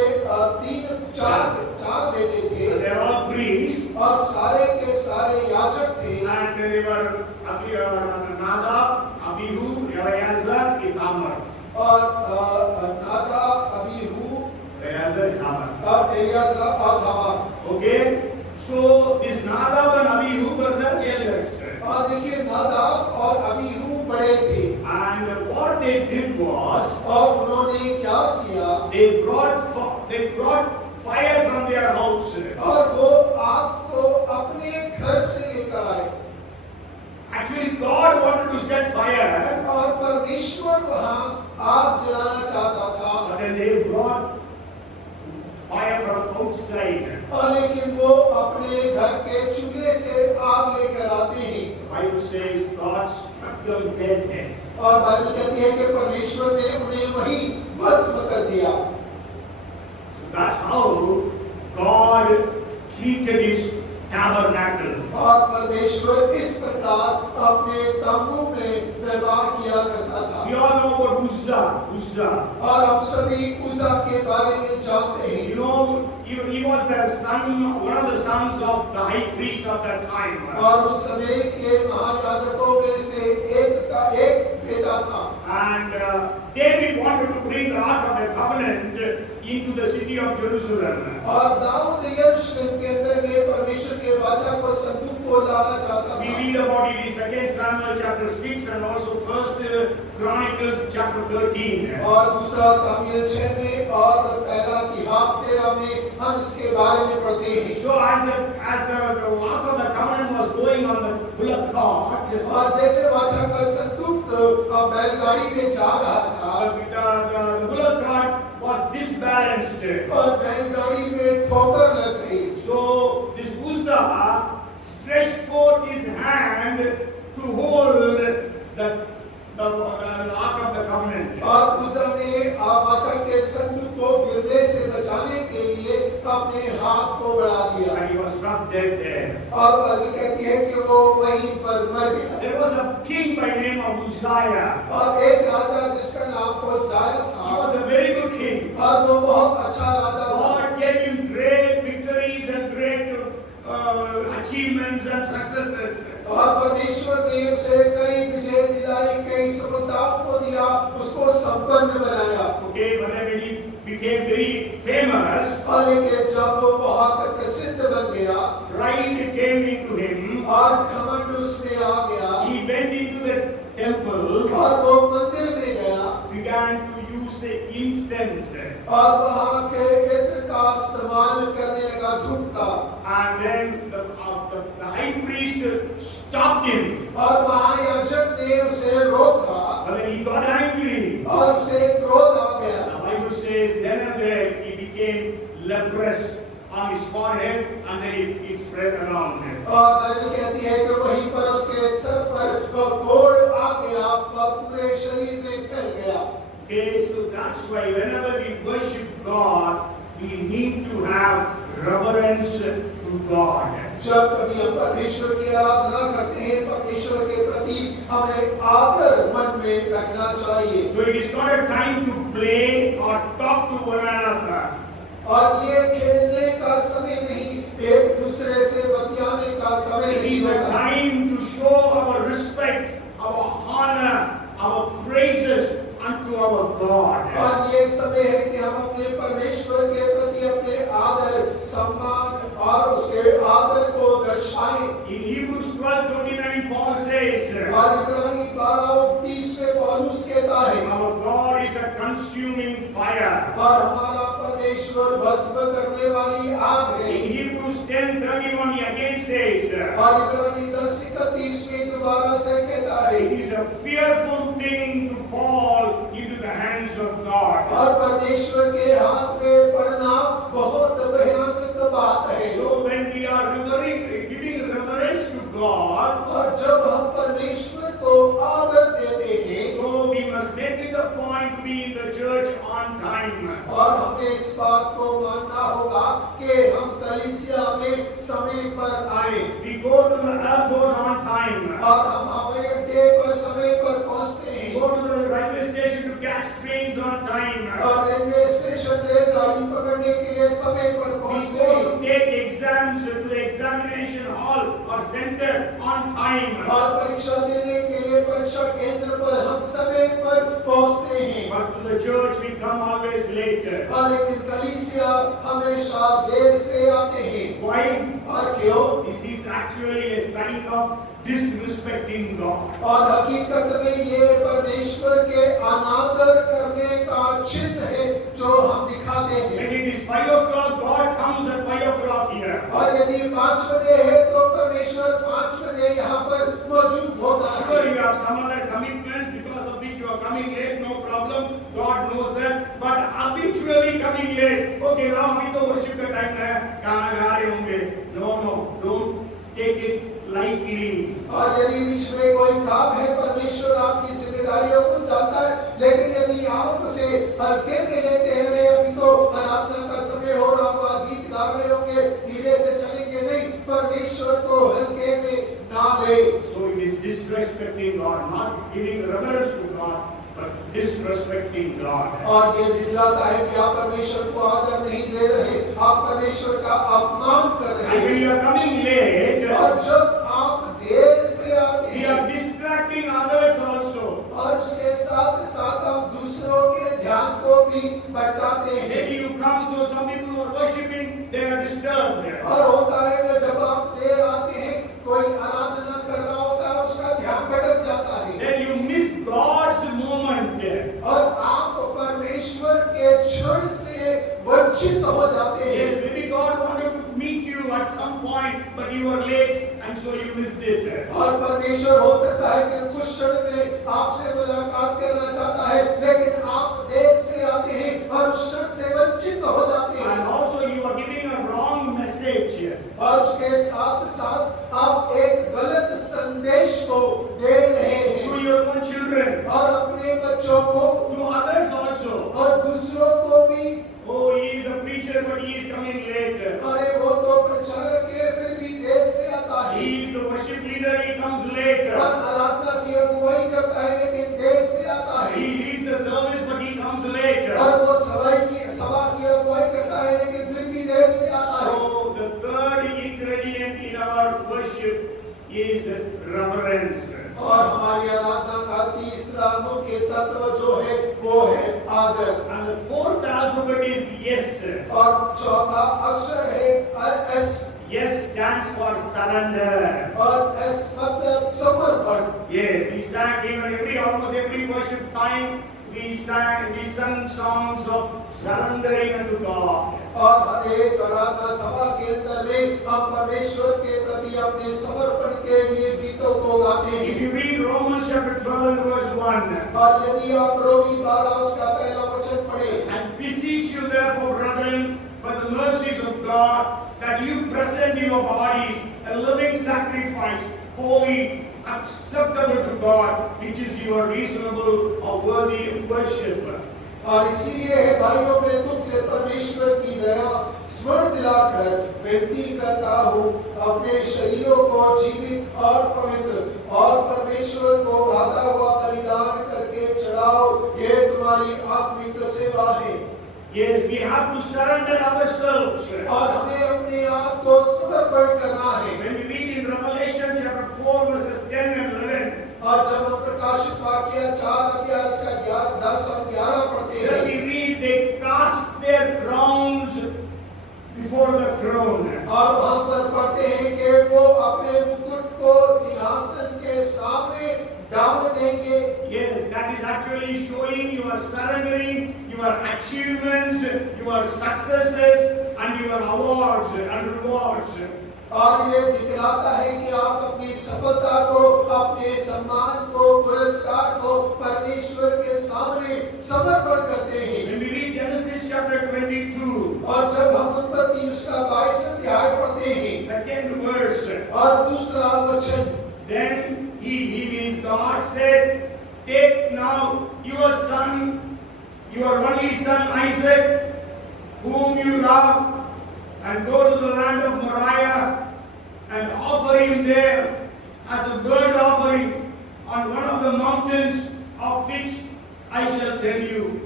4 बेटे थे। They are all priests. और सारे के सारे याजक थे। And they were Nadab, Abihu, Eleazar, Ithamar. और नादाब, अबीहू, Eleazar, Ithamar. एलियाजर और इत्थामार। Okay. So this Nadab and Abihu were the elders. और देखिए नादाब और अबीहू बड़े थे। And what they did was, और उन्होंने क्या किया? they brought fire from their house. और वो आग को अपने घर से लेकर आए। Actually, God wanted to set fire, और परमेश्वर वहाँ आग जलाना चाहता था। but then they brought fire from outside. और लेकिन वो अपने घर के चूल्हे से आग लेकर आते हैं। The Bible says God struck them dead. और बाइबल कहती है कि परमेश्वर ने उन्हें वहीं भस्म कर दिया। So that's how God treated His tabernacle. और परमेश्वर इस प्रकार अपने तंबू में व्यवहार किया करता था। We all know about Uzzah. और हम सभी उज़ा के बारे में जानते हैं। You know, he was the son, one of the sons of the high priest of that time. और उस समय के महायाजकों में से एक बेटा था। And David wanted to bring the Ark of the Covenant into the city of Jerusalem. और दाऊद यरूशलेम के अंदर में परमेश्वर के वाचा को संदूक को लाना चाहता We था। read about it in 2 Samuel chapter 6 and also 1 Chronicles chapter 13. और दूसरा सामुएल 6 में और पहला इतिहास 13 में हम इसके बारे में पढ़ते हैं। So as the Ark of the Covenant was going on the bullock cart, और जैसे वाचा का संदूक बैलगाड़ी में जा रहा था, the bullock cart was disbalanced. और बैलगाड़ी में ठोकर लग गई। So this Uzzah stretched forth his hand to hold the Ark of the Covenant. और उज़ा ने वाचा के संदूक को गिरने से बचाने के लिए अपने हाथ को बढ़ा दिया। And he was struck dead there. और बाइबल कहती है कि वो वहीं पर मर गया। There was a king by name of Uzziah. और एक राजा जिसका नाम उज़्ज़ाया He था, was a very good king. और वो बहुत अच्छा राजा था। God gave him great victories and great achievements and successes. और परमेश्वर ने उसे कई विजय दिलाई, कई सफलताओं को दिया, उसको संपन्न बनाया। Okay, but then when he became very famous, और लेकिन जब वो बहुत प्रसिद्ध बन गया, pride came into him. और घमंड उसमें आ गया, He went into the temple, और वो मंदिर में गया, began to use the incense, और वहाँ के इत्र का इस्तेमाल करने लगा, धूप का। and then the high priest stopped him. और महायाजक ने उसे रोका, But then he got angry. और उसे क्रोध आ गया। The Bible says then and there he became leprous on his forehead, and then it spread around. और बाइबल कहती है कि वहीं पर उसके सर पर कोढ़ आ गया, पूरे शरीर में फैल गया। Okay, so that's why whenever we worship God, we need to have reverence to God. जब कभी हम परमेश्वर की आराधना करते हैं, परमेश्वर के प्रति हमें आदर मन में रखना चाहिए। So it is not a time to play or talk to one another. और ये खेलने का समय नहीं, एक दूसरे से बतियाने का समय It नहीं is a होता। time to show our respect, our honor, our praises unto our God. और ये समय है कि हम अपने परमेश्वर के प्रति अपने आदर, सम्मान और उसके आदर को दर्शाएं। In Hebrews 12:29, Paul says, और इब्रानी 12:30 में पौलुस कहता है, our God is a consuming fire. और हमारा परमेश्वर भस्म करने वाली आग है। In Hebrews 10:31, he again says, और इब्रानी 10:31 में दोबारा से कहता है, it is a fearful thing to fall into the hands of God. और परमेश्वर के हाथ में पड़ना बहुत भयानक बात है। So when we और जब हम परमेश्वर को आदर देते हैं, so we must make it a point to be in the church on time. और हमें इस बात को मानना होगा कि हम कलीसिया में समय पर आए, We go to the airport on time. और हम हवाई अड्डे पर समय पर पहुंचते हैं, Go to the railway station to catch trains on time. और रेलवे स्टेशन रेलगाड़ी पकड़ने के लिए समय पर We पहुंचते go हैं, to take exams to the examination hall or center on time. और परीक्षा देने के लिए परीक्षा केंद्र पर हम समय पर पहुंचते हैं। But to the church we come always late. लेकिन कलीसिया हमेशा देर से आते हैं। Why? और क्यों? This is actually a sign of disrespecting God. और हकीकत में ये परमेश्वर के अनादर करने का चिन्ह है जो हम दिखाते हैं। When it is 5 o'clock, God comes at 5 o'clock here. और यदि 5 बजे है तो परमेश्वर 5 बजे यहाँ पर मौजूद होता Sure, है। you have some other commitments because of which you are coming late, no problem. God knows that. But habitually coming late. Okay, now अभी तो worship का time है, गाना गा रहे होंगे. No, don't take it lightly. और यदि बीच में कोई काम है, परमेश्वर आपकी जिम्मेदारियों को जानता है, लेकिन यदि आप उसे हल्के में लेते हैं, अरे अभी तो आराधना का समय हो रहा होगा, गीत गा रहे होंगे, धीरे से चलेंगे, नहीं, परमेश्वर को हल्के में ना ले। So it is disrespecting God, not giving reverence to God, but disrespecting God. और ये दिखलाता है कि आप परमेश्वर को आदर नहीं दे रहे, आप परमेश्वर का अपमान कर रहे And when हैं। you are coming late, और जब आप देर से आते we हैं, are distracting others also. और उसके साथ साथ हम दूसरों के ध्यान को भी भटकाते हैं। Maybe you come, so some people who are worshiping, they are disturbed. और होता है कि जब आप देर आते हैं, कोई आराधना कर रहा होता है, उसका ध्यान भटक जाता है, Then you miss God's moment. और आप परमेश्वर के क्षण से वंचित हो जाते हैं। Yes, maybe God wanted to meet you at some point, but you were late and so you missed it. और परमेश्वर हो सकता है कि कुछ क्षण में आपसे मुलाकात करना चाहता है, लेकिन आप देर से आते हैं और उस क्षण से वंचित हो जाते And हैं। also you are giving a wrong message. और उसके साथ साथ आप एक गलत संदेश को दे रहे हैं, To your own children, और अपने बच्चों को to others also. और दूसरों को भी। Oh, he is a preacher, but he is coming late. अरे वो तो प्रचारक है, फिर भी देर से आता है, He is the worship leader, he comes late. और आराधना की अगुवाई करता है, लेकिन देर से आता है, He leads the service, but he comes late. और वो सभा की अगुवाई करता है, लेकिन फिर भी देर से आता है। So the third ingredient in our worship is reverence. और हमारी आराधना का तीसरा मुख्य तत्व जो है वो है आदर, And the fourth alphabet is yes. और चौथा अक्षर है S, Yes stands for surrender. और एस मतलब समर्पण। Yes, we sang even almost every worship time we sung songs of surrendering unto God. और हर एक आराधना सभा के अंदर में हम परमेश्वर के प्रति अपने समर्पण के लिए गीतों को गाते If हैं। you read Romans chapter 12 and verse 1, और यदि आप रोमी 12 उसका पहला वचन पढ़े, and beseech you therefore, brethren, by the mercies of God, that you present your bodies a living sacrifice, holy, acceptable to God, which is your reasonable or worthy worship. और इसीलिए है भाइयों, मैं तुमसे परमेश्वर की दया स्मरण दिलाकर विनती करता हूँ, अपने शरीरों को जीवित और पवित्र और परमेश्वर को भाता हुआ बलिदान करके चढ़ाओ, ये तुम्हारी आत्मिक सेवा है। Yes, we have to surrender ourselves. और हमें अपने आप को समर्पण करना है। When we read in Revelation chapter 4 verses 10 and 11, और जब हम प्रकाशित वाक्य 4 अध्याय का 10 और 11 पढ़ते there हैं, we read they cast their crowns before the throne. और वहाँ पर पढ़ते हैं कि वो अपने मुकुट को सिंहासन के सामने डाल देंगे। Yes, that is actually showing you are surrendering your achievements, your successes and your awards and rewards. और ये दिखलाता है कि आप अपनी सफलता को, अपने सम्मान को, पुरस्कार को परमेश्वर के सामने समर्पण करते हैं। When we read Genesis chapter 22, और जब हम उत्पत्ति उसका 22 अध्याय पढ़ते हैं, second verse, और दूसरा वचन, Then he means God said, take now your son, your only son Isaac, whom you love, and go to the land of Moriah and offer him there as a burnt offering on one of the mountains of which I shall tell you.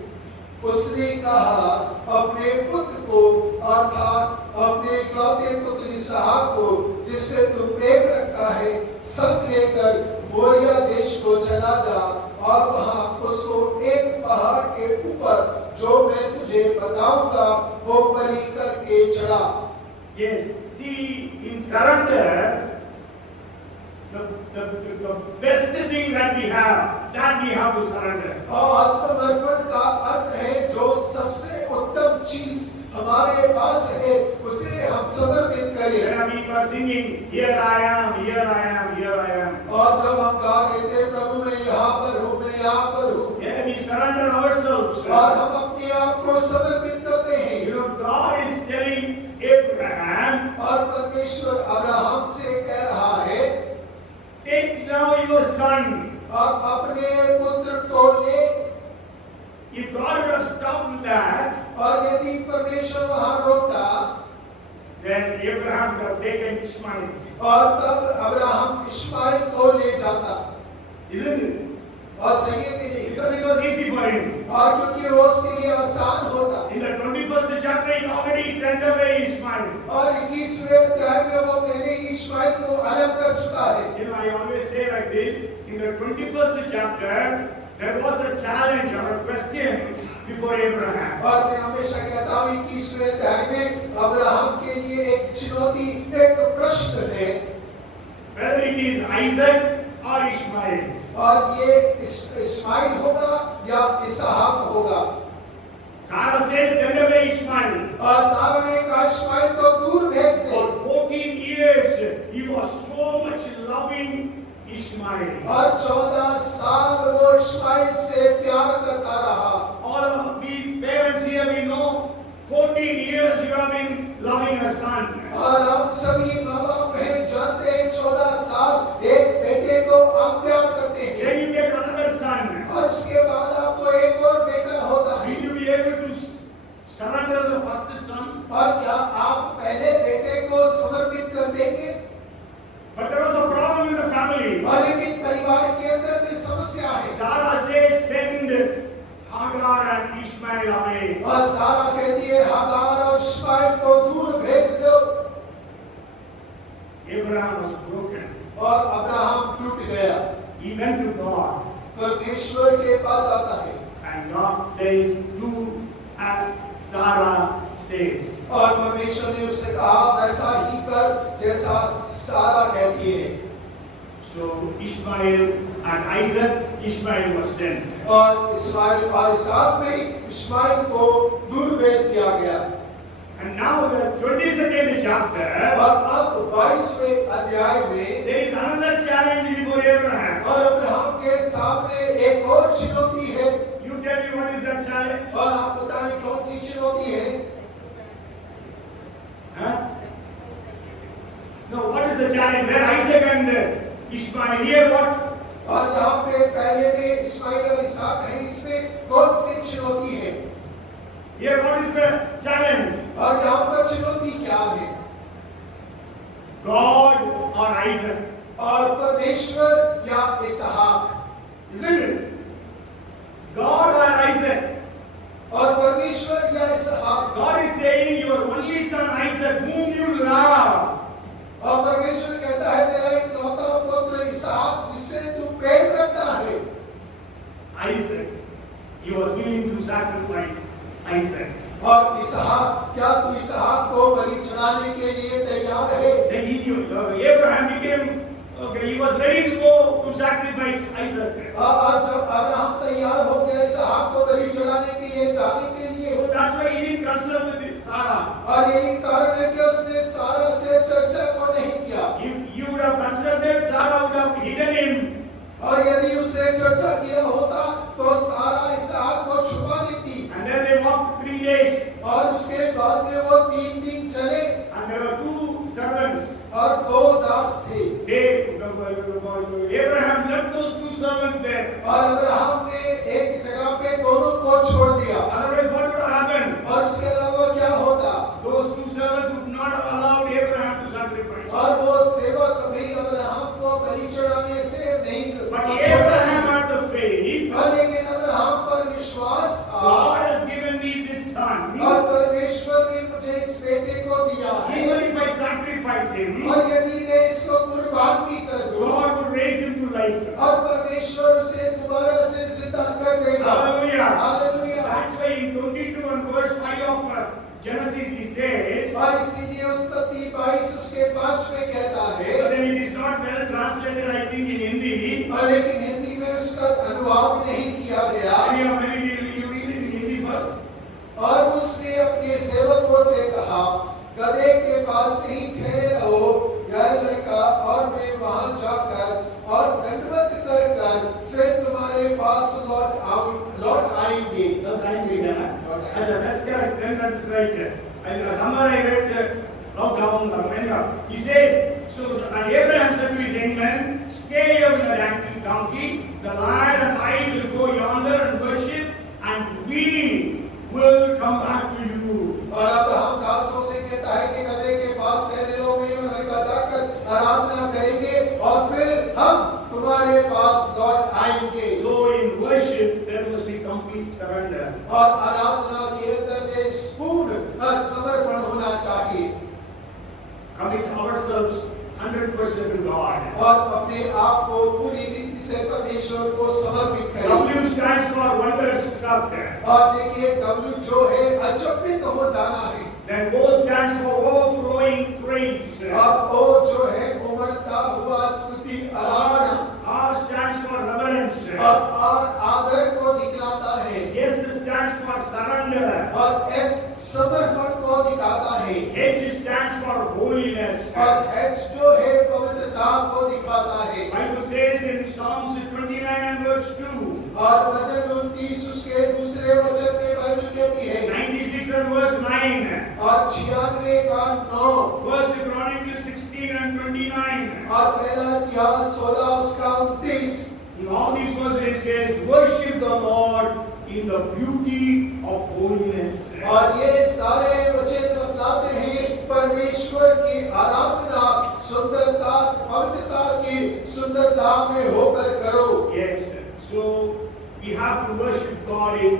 उसने कहा अपने पुत्र को अर्थात अपने इकलौते पुत्र इसहाक को जिससे तू प्रेम रखता है संग लेकर मोरिया देश को चला जा और वहां उसको एक पहाड़ के ऊपर जो मैं तुझे बताऊंगा वो बलि करके चढ़ा. Yes, see, in surrender, the best thing that we have to surrender. और समर्पण का अर्थ है जो सबसे उत्तम चीज हमारे पास है उसे हम समर्पित करें. When we were singing, here I am, here I am, here I am. और जब हम गा रहे थे प्रभु मैं यहाँ पर हूँ, मैं यहाँ पर हूँ. Yeah, we surrender ourselves. और हम अपने आप को समर्पित करते हैं. You know, God is telling Abraham, और परमेश्वर अब्राहम से कह रहा है, take now your son. आप अपने पुत्र को ले. If God would have stopped with that, और यदि परमेश्वर वहाँ रोकता, then Abraham would have taken Ishmael. और तब अब्राहम इश्माइल को ले जाता. Isn't it? और सही है कि नहीं? Because it was easy for him. और क्योंकि वो उसके लिए आसान होता. In the 21st chapter, he already sent away Ishmael. और 21वें अध्याय में वो पहले ही इश्माइल को अलग कर चुका है. You know, I always say like this, in the 21st chapter, there was a challenge or a question before Abraham. और मैं हमेशा कहता हूँ 21वें अध्याय में अब्राहम के लिए एक चुनौती, एक प्रश्न है. Whether it is Isaac or Ishmael. और ये इस्माइल होगा या इसहाक होगा. Sarah says, send away Ishmael. और सारा ने कहा इस्माइल को दूर भेज दे. For 14 years, he was so much loving Ishmael. और 14 साल वो इस्माइल से प्यार करता रहा. All of we parents here, we know 14 years you have been loving a son. और हम सभी माँ बाप हैं जानते हैं 14 साल एक बेटे को आप प्यार करते हैं. Then you get another son. और उसके बाद आपको एक और बेटा होता है. Will you be able to surrender the first son? और क्या आप पहले बेटे को समर्पित कर देंगे? But there was a problem in the family. और लेकिन परिवार के अंदर भी समस्या है. Sarah says, send Hagar and Ishmael away. और सारा कहती है हागार और इश्माइल को दूर भेज दो. Abraham was broken. और अब्राहम टूट गया. He went to God. परमेश्वर के पास आता है. And God says, do as Sarah says. और परमेश्वर ने उससे कहा वैसा ही कर जैसा सारा कहती है. So Ishmael and Isaac, Ishmael was sent. और इस्माइल और इसहाक में इस्माइल को दूर भेज दिया गया. And now the 22nd chapter, और अब 22वें अध्याय में there is another challenge before Abraham. और अब्राहम के सामने एक और चुनौती है. You tell me what is that challenge? और आप बताएं कौन सी चुनौती है? Huh? No, what is the challenge? There Isaac and Ishmael. Here what? और यहाँ पे पहले में इस्माइल और इसहाक है. इसमें कौन सी चुनौती है? Here what is the challenge? और यहाँ पर चुनौती क्या है? God or Isaac? और परमेश्वर या इसहाक? Isn't it? God or Isaac? और परमेश्वर या इसहाक? God is saying your only son Isaac whom you love. और परमेश्वर कहता है तेरा इकलौता पुत्र इसहाक जिससे तू प्रेम करता है. Isaac. He was willing to sacrifice Isaac. और इसहाक क्या तू इसहाक को बलि चढ़ाने के लिए तैयार है? Then he knew, Abraham became, he was ready to go to sacrifice Isaac. और जब अब्राहम तैयार हो गया इसहाक को बलि चढ़ाने के लिए जाने के लिए, So that's why he didn't consult with Sarah. और यही कारण है कि उसने सारा से चर्चा को नहीं किया. If you would have consulted, Sarah would have hidden him. और यदि उसने चर्चा किया होता तो सारा इसहाक को छुपा देती. And then they walked 3 days. और उसके बाद में वो 3 दिन चले. And there were 2 servants. और दो दास थे। Abraham left those two servants there. और अब्राहम ने एक जगह पे दोनों को छोड़ दिया। Otherwise, what would have happened? और उसके अलावा क्या होता? Those two servants would not have allowed Abraham to sacrifice. और वो सेवक भी अब्राहम को बलि चढ़ाने से नहीं But Abraham had the faith. लेकिन अब्राहम पर विश्वास था। God has given me this son. और परमेश्वर ने मुझे इस बेटे को दिया है। Even if I sacrifice him, और यदि मैं इसको कुर्बान भी कर दूं, God would raise him to life. और परमेश्वर उसे दोबारा से जिंदा कर देगा। Hallelujah. Hallelujah. That's why in 22 and verse 5 of Genesis he says, और इसीलिए उत्पत्ति 22 उसके 5 में कहता है। but then it is not well translated, I think, in Hindi. लेकिन हिंदी में उसका अनुवाद नहीं किया गया। You read it in Hindi first. और उसने अपने सेवकों से कहा, गधे के पास नहीं ठहरे रहो, यह लड़का और मैं वहां जाकर और दंडवत कर फिर तुम्हारे पास लौट आएंगे। That's correct. Then that's right. And somewhere I read down. He says, so and Abraham said to his young men, stay here with the donkey. The lad and I will go yonder and worship, and we will come back to you. और Abraham दासों से कहता है कि गधे के पास ठहरे रहो, मैं और लड़का जाकर आराधना करेंगे और फिर हम तुम्हारे पास लौट आएंगे। So in worship there must be complete surrender. और आराधना के अंदर में पूर्ण समर्पण होना चाहिए। Commit ourselves 100% to God. और अपने आप को पूरी रीति से परमेश्वर को समर्पित करें। W stands for wonderstruck. और देखिए W जो है अचंभित हो जाना है। Then O stands for overflowing praise. और O जो है उमड़ता हुआ स्तुति आराधना। R stands for reverence. और R आदर को दिखलाता है। S stands for surrender. और S समर्पण को दिखाता है। H stands for holiness. और H जो है पवित्रता को दिखाता है। Bible says in Psalms 29 and verse 2. और वचन 29 उसके दूसरे वचन में बाइबल कहती है। 96 and verse 9. और 96 का 9। First Chronicles 16 and 29. और पहला इतिहास 16 उसका 29। In all these verses it says, worship the Lord in the beauty of holiness. और ये सारे वचन बतलाते हैं परमेश्वर की आराधना सुंदरता पवित्रता की सुंदरता में होकर करो। Yes. So we have to worship God in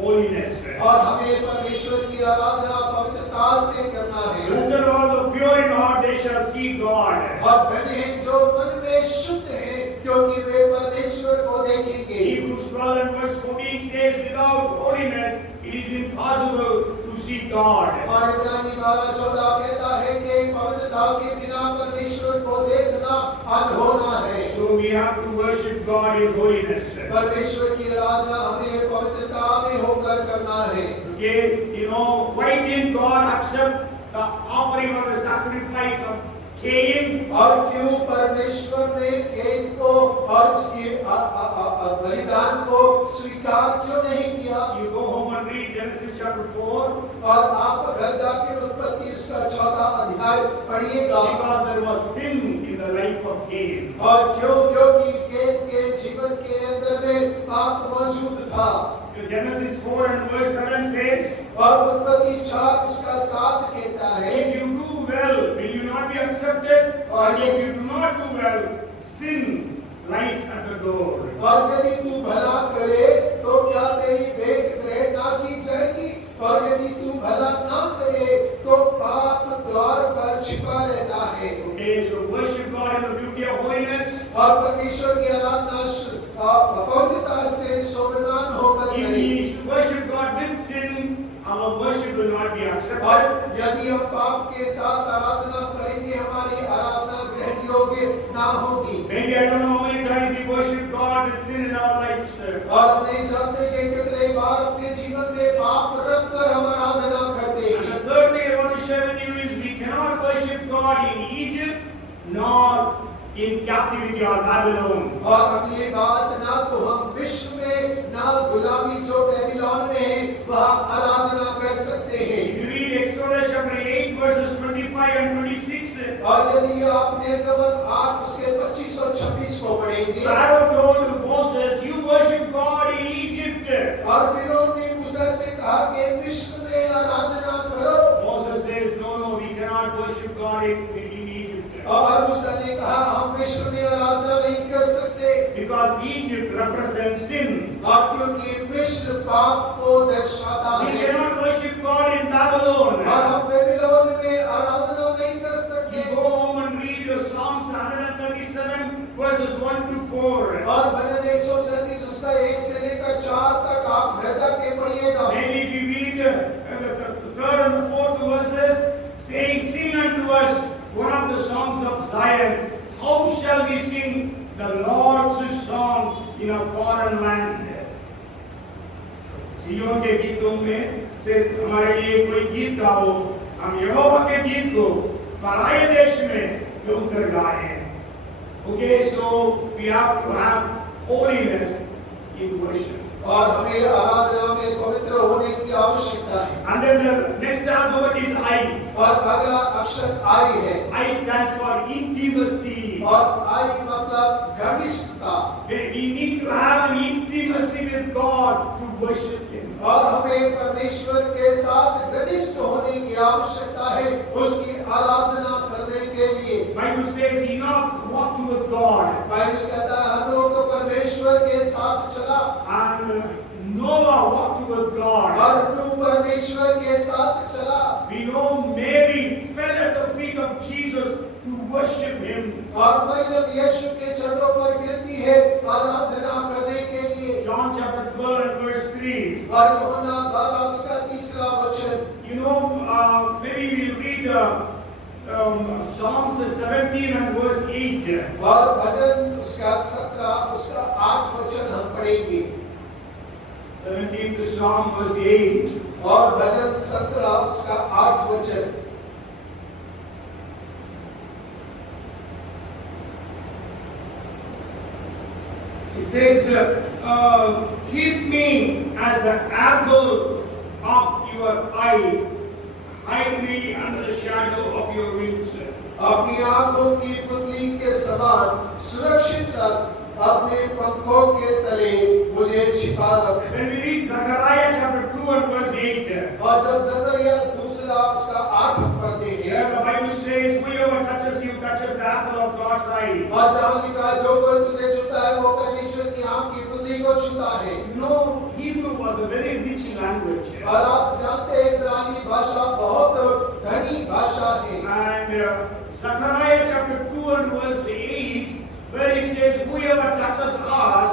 holiness. और हमें परमेश्वर की आराधना पवित्रता से करना है। Blessed are the pure in heart, they shall see God. और धन्य है जो मन में शुद्ध है क्योंकि वे परमेश्वर को देखेंगे। Hebrews 12 and verse 14 says, without holiness it is impossible to see God. और इब्रानी 12:14 कहता है कि पवित्रता के बिना परमेश्वर को देखना अधूरा है। So we have to worship God in holiness. परमेश्वर की आराधना हमें पवित्रता में होकर करना है। Okay, why didn't God accept the offering or the sacrifice of Cain? और क्यों परमेश्वर ने कैन को और उसकी बलिदान को स्वीकार क्यों नहीं किया? You go home and read Genesis chapter 4. और आप घर जाकर उत्पत्ति उसका 4था अध्याय पढ़िएगा। Because there was sin in the life of Cain. और क्योंकि कैन के जीवन के अंदर में पाप मौजूद था। Genesis 4 and verse 7 says, और उत्पत्ति 4 उसका 7 कहता है, if you do well, will you not be accepted? And if you do not do well, sin lies at the door. और यदि तू भला करे तो क्या तेरी भेंट ग्रहण ना की जाएगी? और यदि तू भला ना करे तो पाप द्वार पर छिपा रहता है। Okay, so worship God in the beauty of holiness. और परमेश्वर की आराधना पवित्रता से शोभायमान होकर If करें। we worship God with sin, our worship will not be accepted. और यदि हम पाप के साथ आराधना करेंगे हमारी आराधना ग्रहण योग्य ना होगी। Maybe I don't know how many times we worship God with sin in our lives. और हम नहीं जानते कि कितने बार अपने जीवन में पाप रख कर हम आराधना करते And हैं। the third thing I want to share with you is we cannot worship God in Egypt nor in captivity or Babylon. और अगली बात ना तो हम विश्व में ना गुलामी जो बेबीलोन में है वहाँ आराधना कर सकते हैं। If you read Exodus chapter 8 verses 25 and 26, और यदि आप निर्गमन 8 उसके 25 और 26 को पढ़ेंगे, Pharaoh told Moses, "You worship God in Egypt." और फिरौन ने मूसा से कहा कि मिस्र में आराधना करो। Moses says, "No, we cannot worship God in Egypt, और मूसा ने कहा हम मिस्र में आराधना नहीं कर सकते, because Egypt represents sin. और क्योंकि मिस्र पाप को दर्शाता We है। cannot worship God in Babylon." और हम बेबीलोन में आराधना नहीं कर सकते। You go home and read Psalms 137 verses 1 to 4. और भजन 137 उसका 1 से लेकर 4 तक आप घर जाके पढ़िएगा। Maybe if you read the third and the fourth verses, saying, "Sing unto us one of the songs of Zion. How shall we sing the Lord's song in a foreign land?" सियोन के गीतों में सिर्फ हमारे लिए कोई गीत गाओ, हम यहोवा के गीत को पराये देश में क्यों कर गाएं? Okay, so we have to have holiness in worship. और हमें आराधना में पवित्र होने की आवश्यकता है। And then the next alphabet is I. और अगला अक्षर आई है। I stands for intimacy. और आई मतलब घनिष्ठता। We need to have an intimacy with God to worship Him. और हमें परमेश्वर के साथ घनिष्ठ होने की आवश्यकता है उसकी आराधना करने के लिए। Bible says Enoch walked with God. Bible कहता है हनोक परमेश्वर के साथ चला। And Noah walked with God. और नूह परमेश्वर के साथ चला। We know Mary fell at the feet of Jesus to worship Him. और मरियम यीशु के चरणों पर गिरती है आराधना करने के लिए। John chapter 12 and verse 3. और यूहन्ना 12 उसका 3रा वचन। You know, maybe we'll read Psalms 17 and verse 8. और भजन उसका 17 उसका 8 वचन हम पढ़ेंगे। 17 to Psalm verse 8. और भजन 17 उसका 8 वचन। It says, "Keep me as the apple of your eye, hide me under the shadow of your wings." अपनी आंखों की पुतली के समान सुरक्षित रख, अपने पंखों के तले मुझे छिपा रख। When we read Zechariah chapter 2 and verse 8, और जब जकरिया 2 उसका 8 पढ़ते हैं, here the Bible says, "Whoever touches you touches the apple of God's eye." और जहाँ लिखा है जो कोई तुझे छूता है वो परमेश्वर की आंख की पुतली को छूता है। You know, Hebrew was a very rich language. और आप जानते हैं इब्रानी भाषा बहुत धनी भाषा है। And Zechariah chapter 2 and verse 8, where it says, "Whoever touches us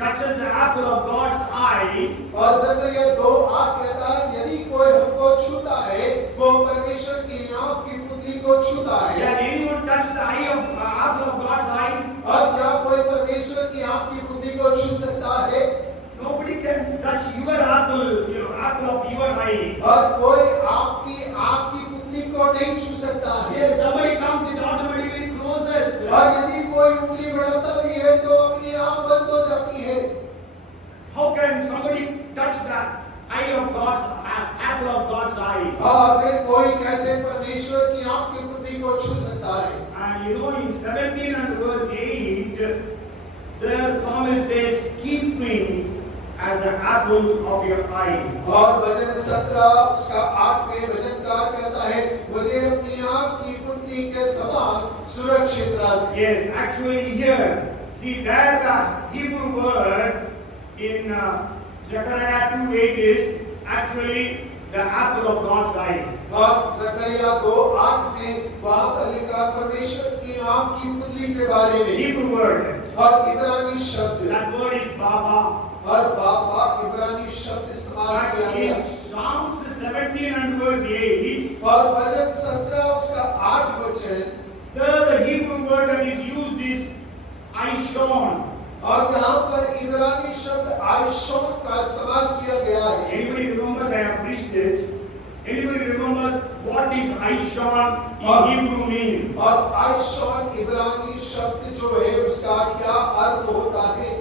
touches the apple of God's eye." और जकरिया 2:8 कहता है यदि कोई हमको छूता है वो परमेश्वर की आंख की पुतली को छूता है। Can anyone touch the eye of apple of God's eye? और क्या कोई परमेश्वर की आंख की पुतली को छू सकता है? Nobody can touch your apple of your eye. और कोई आपकी आंख की पुतली को नहीं छू सकता है। If somebody comes, it automatically closes. और यदि कोई उंगली बढ़ाता भी है तो अपनी आंख बंद हो जाती है। How can somebody touch the eye of God's apple of God's eye? और फिर कोई कैसे परमेश्वर की आंख की पुतली को छू सकता है? And you know, in 17 and verse 8, the psalmist says, "Keep me as the apple of your eye." और भजन 17 उसका 8 में भजनकार कहता है मुझे अपनी आंख की पुतली के समान सुरक्षित रख। Yes, actually here, see there the Hebrew word in Zechariah 2:8 is actually the apple of God's eye. और जकरिया 2:8 में वहां पर लिखा परमेश्वर की आंख की पुतली के बारे में। Hebrew word. और इब्रानी शब्द That word is Baba. और बाबा इब्रानी शब्द इस्तेमाल किया But गया। in Psalms 17 and verse 8, और भजन 17 उसका 8 वचन, the Hebrew word that is used is Aishon. और यहाँ पर इब्रानी शब्द आयशोन का इस्तेमाल किया गया है। Anybody remembers? I have preached it. Anybody remembers what is Aishon in Hebrew mean? और आयशोन इब्रानी शब्द जो है उसका क्या अर्थ होता है?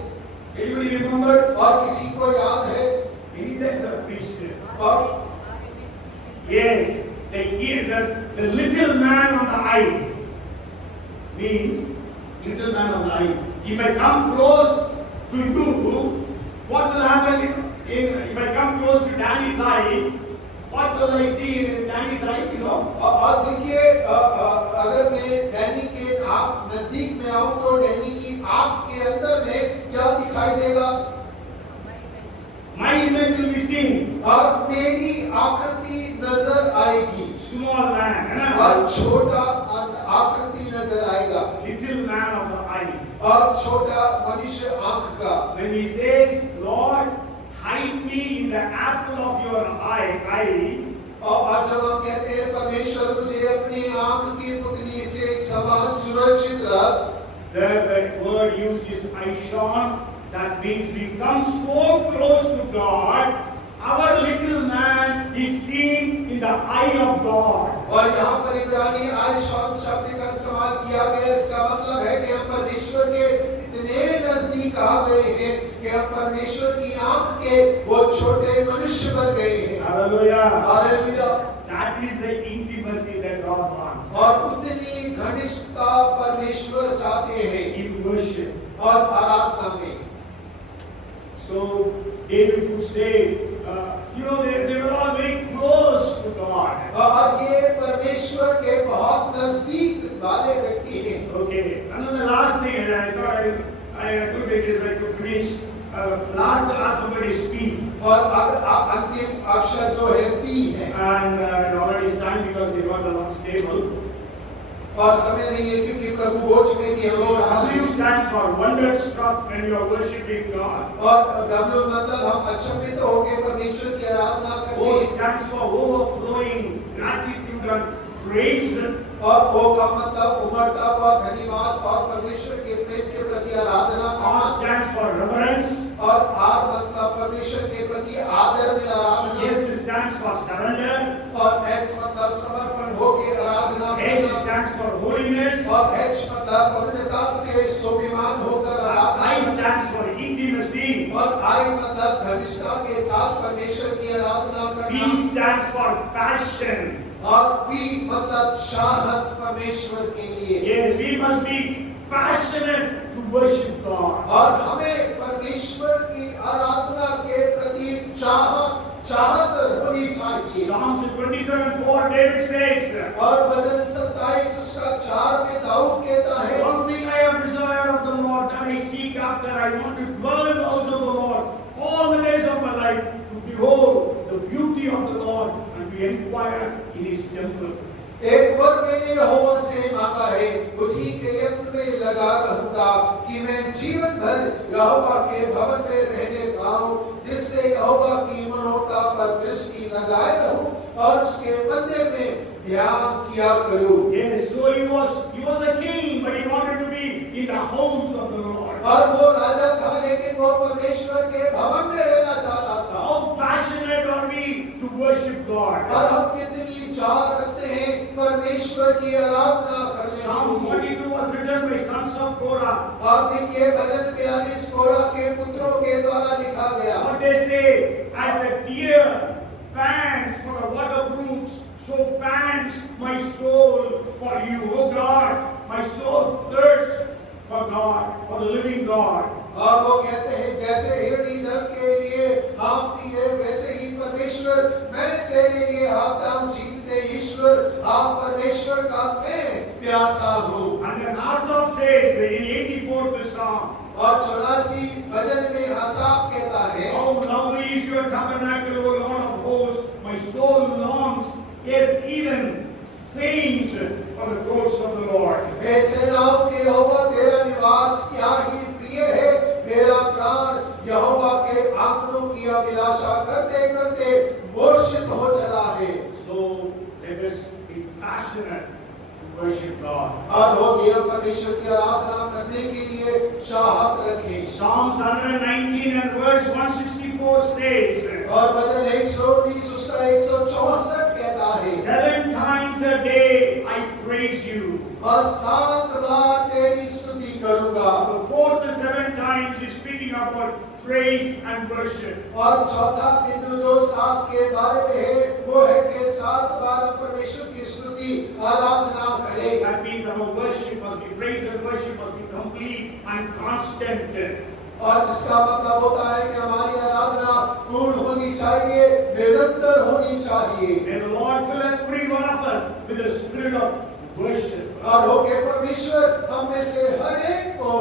Anybody remembers? और किसी को याद है? Many times I have preached it. और Yes, the little man on the eye. means little man of light. If I come close to you, what will happen if I come close to Danny's eye? What will I see in Danny's eye? You know? और देखिए अगर मैं Danny के आँख नजदीक में आऊं तो डैनी की आँख के अंदर में क्या दिखाई देगा? My image will be seen. और मेरी आकृति नजर आएगी। Small man, है ना? और छोटा आकृति नजर आएगा। Little man of the eye. और छोटा मनुष्य आँख का। When he says, Lord, hide me in the apple of your eye. और जब हम कहते हैं परमेश्वर मुझे अपनी आँख की पुतली से समान सुरक्षित रख, the word used is Aishon. That means we come so close to God, our little man is seen in the eye of God. और यहाँ पर इब्रानी आयशॉन शब्द का इस्तेमाल किया गया। इसका मतलब है कि हम परमेश्वर के इतने नजदीक आ गए हैं कि हम परमेश्वर की आँख के वो छोटे मनुष्य बन गए हैं। Hallelujah. Hallelujah. That is the intimacy that God wants. और उतनी घनिष्ठता परमेश्वर चाहते हैं In worship. और आराधना में। So David could say, they were all very close to God. और ये परमेश्वर के बहुत नजदीक वाले व्यक्ति हैं। Okay, and then the last thing, and I thought I could get this, I could finish. Last alphabet is P. और अंतिम अक्षर जो है P है। And already it's time because we got the Lord's table. और समय नहीं है क्योंकि प्रभु भोज में भी हम लोग W stands for wonderstruck when you are worshiping God. और W मतलब हम अचंभित होकर परमेश्वर की आराधना करते O हैं। stands for overflowing gratitude and praise. और O का मतलब उमड़ता हुआ धन्यवाद और परमेश्वर के प्रेम के प्रति आराधना। R stands for reverence. और R मतलब परमेश्वर के प्रति आदर में आराधना। S stands for surrender. और S मतलब समर्पण होकर आराधना। H stands for holiness. और H मतलब पवित्रता से शोभिमान होकर आराधना। I stands for intimacy. और I मतलब घनिष्ठता के साथ परमेश्वर की आराधना करना। P stands for passion. और P मतलब चाहत परमेश्वर के लिए। Yes, we must be passionate to worship God. और हमें परमेश्वर की आराधना के प्रति चाहत होनी चाहिए। Psalms 27:4 David says, और भजन 27 उसका 4 में दाऊद कहता है, one thing I have desired of the Lord, that I seek after, I want to dwell in the house of the Lord all the days of my life, to behold the beauty of the Lord and to inquire in His temple. एक वर मैंने यहोवा से मांगा है, उसी के यत्न में लगा रहूंगा कि मैं जीवन भर यहोवा के भवन में रहने पाऊं, जिससे यहोवा की मनोरथा पर दृष्टि लगाए रहूं और उसके मंदिर में ध्यान किया करूं। Yes, so he was a king, but he wanted to be in the house of the Lord. और वो राजा था लेकिन वो परमेश्वर के भवन में रहना चाहता था। How passionate are we to worship God? और हम कितनी चाह रखते हैं परमेश्वर की आराधना करने Psalm की। 42 was written by sons of Korah. और देखिए भजन 42 कोरह के पुत्रों के द्वारा लिखा गया। What they say, as the deer pants for the water brooks, so pants my soul for you, O God. My soul thirsts for God, for the living God. और वो कहते हैं जैसे हिरनी जल के लिए हाँफती है, वैसे ही परमेश्वर मैं तेरे लिए हाँफता हूँ, जीवते ईश्वर आप परमेश्वर का मैं प्यासा हूँ। And then Asaph says in 84th Psalm, और 84 भजन में आसाफ कहता है, how lovely is your tabernacle, O Lord of hosts, my soul longs, yes, even faints for the courts of the Lord. हे सेनाओं के यहोवा तेरा निवास क्या ही प्रिय है, मेरा प्राण यहोवा के आंगनों की अभिलाषा करते करते मूर्छित हो चला है। So let us be passionate to worship God. और हो कि हम परमेश्वर की आराधना करने के लिए चाहत रखें। Psalms 119 and verse 164 says, और भजन 119 उसका 164 कहता है, 7 times a day I praise you. और 7 बार तेरी स्तुति करूंगा। The fourth 7 times is speaking about praise and worship. और चौथा बिंदु जो 7 के बारे में है वो है कि 7 बार परमेश्वर की स्तुति आराधना करें। That means our worship must be, praise and worship must be complete and constant. और जिसका मतलब होता है कि हमारी आराधना पूर्ण होनी चाहिए, निरंतर होनी चाहिए। May the Lord fill every one of us with the spirit of worship. और हो के परमेश्वर हम में से हर एक को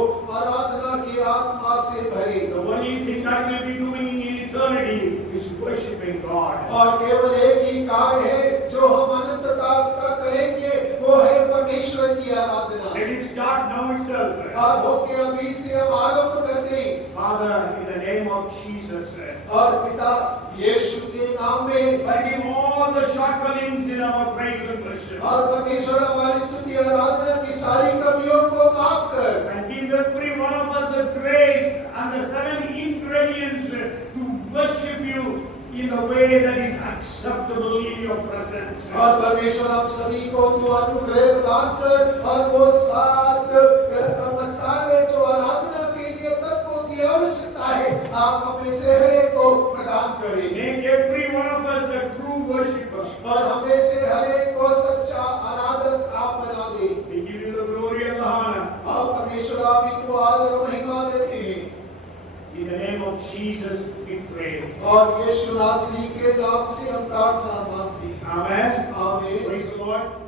आराधना की आत्मा से भरे। The only thing that we'll be doing in eternity is worshiping God. और केवल एक ही कार्य है जो हम अनंतता तक करेंगे, वो है परमेश्वर की आराधना। Let it start now itself. और हो के अभी से हम आरंभ कर दें। Father, in the name of Jesus, और पिता यीशु के नाम में forgive all the shortcomings in our praise and worship. और परमेश्वर हमारी स्तुति आराधना की सारी कमियों को माफ कर। And give every one of us the grace and the 7 ingredients to worship you in the way that is acceptable in your presence. और परमेश्वर हम सभी को तू अनुग्रह प्रदान कर और वो 7 मसाले जो आराधना के लिए तत्वों की आवश्यकता है आप हमें से हर एक को प्रदान करें। Make every one of us a true worshipper. और हमें से हर एक को सच्चा आराधक आप बना दे। We give you the glory and the honor. और परमेश्वर आप ही को आदर और महिमा देते हैं। In the name of Jesus we pray. और यीशु नासरी के नाम से हम प्रार्थना मांगते हैं। Amen. आमीन। Praise the Lord.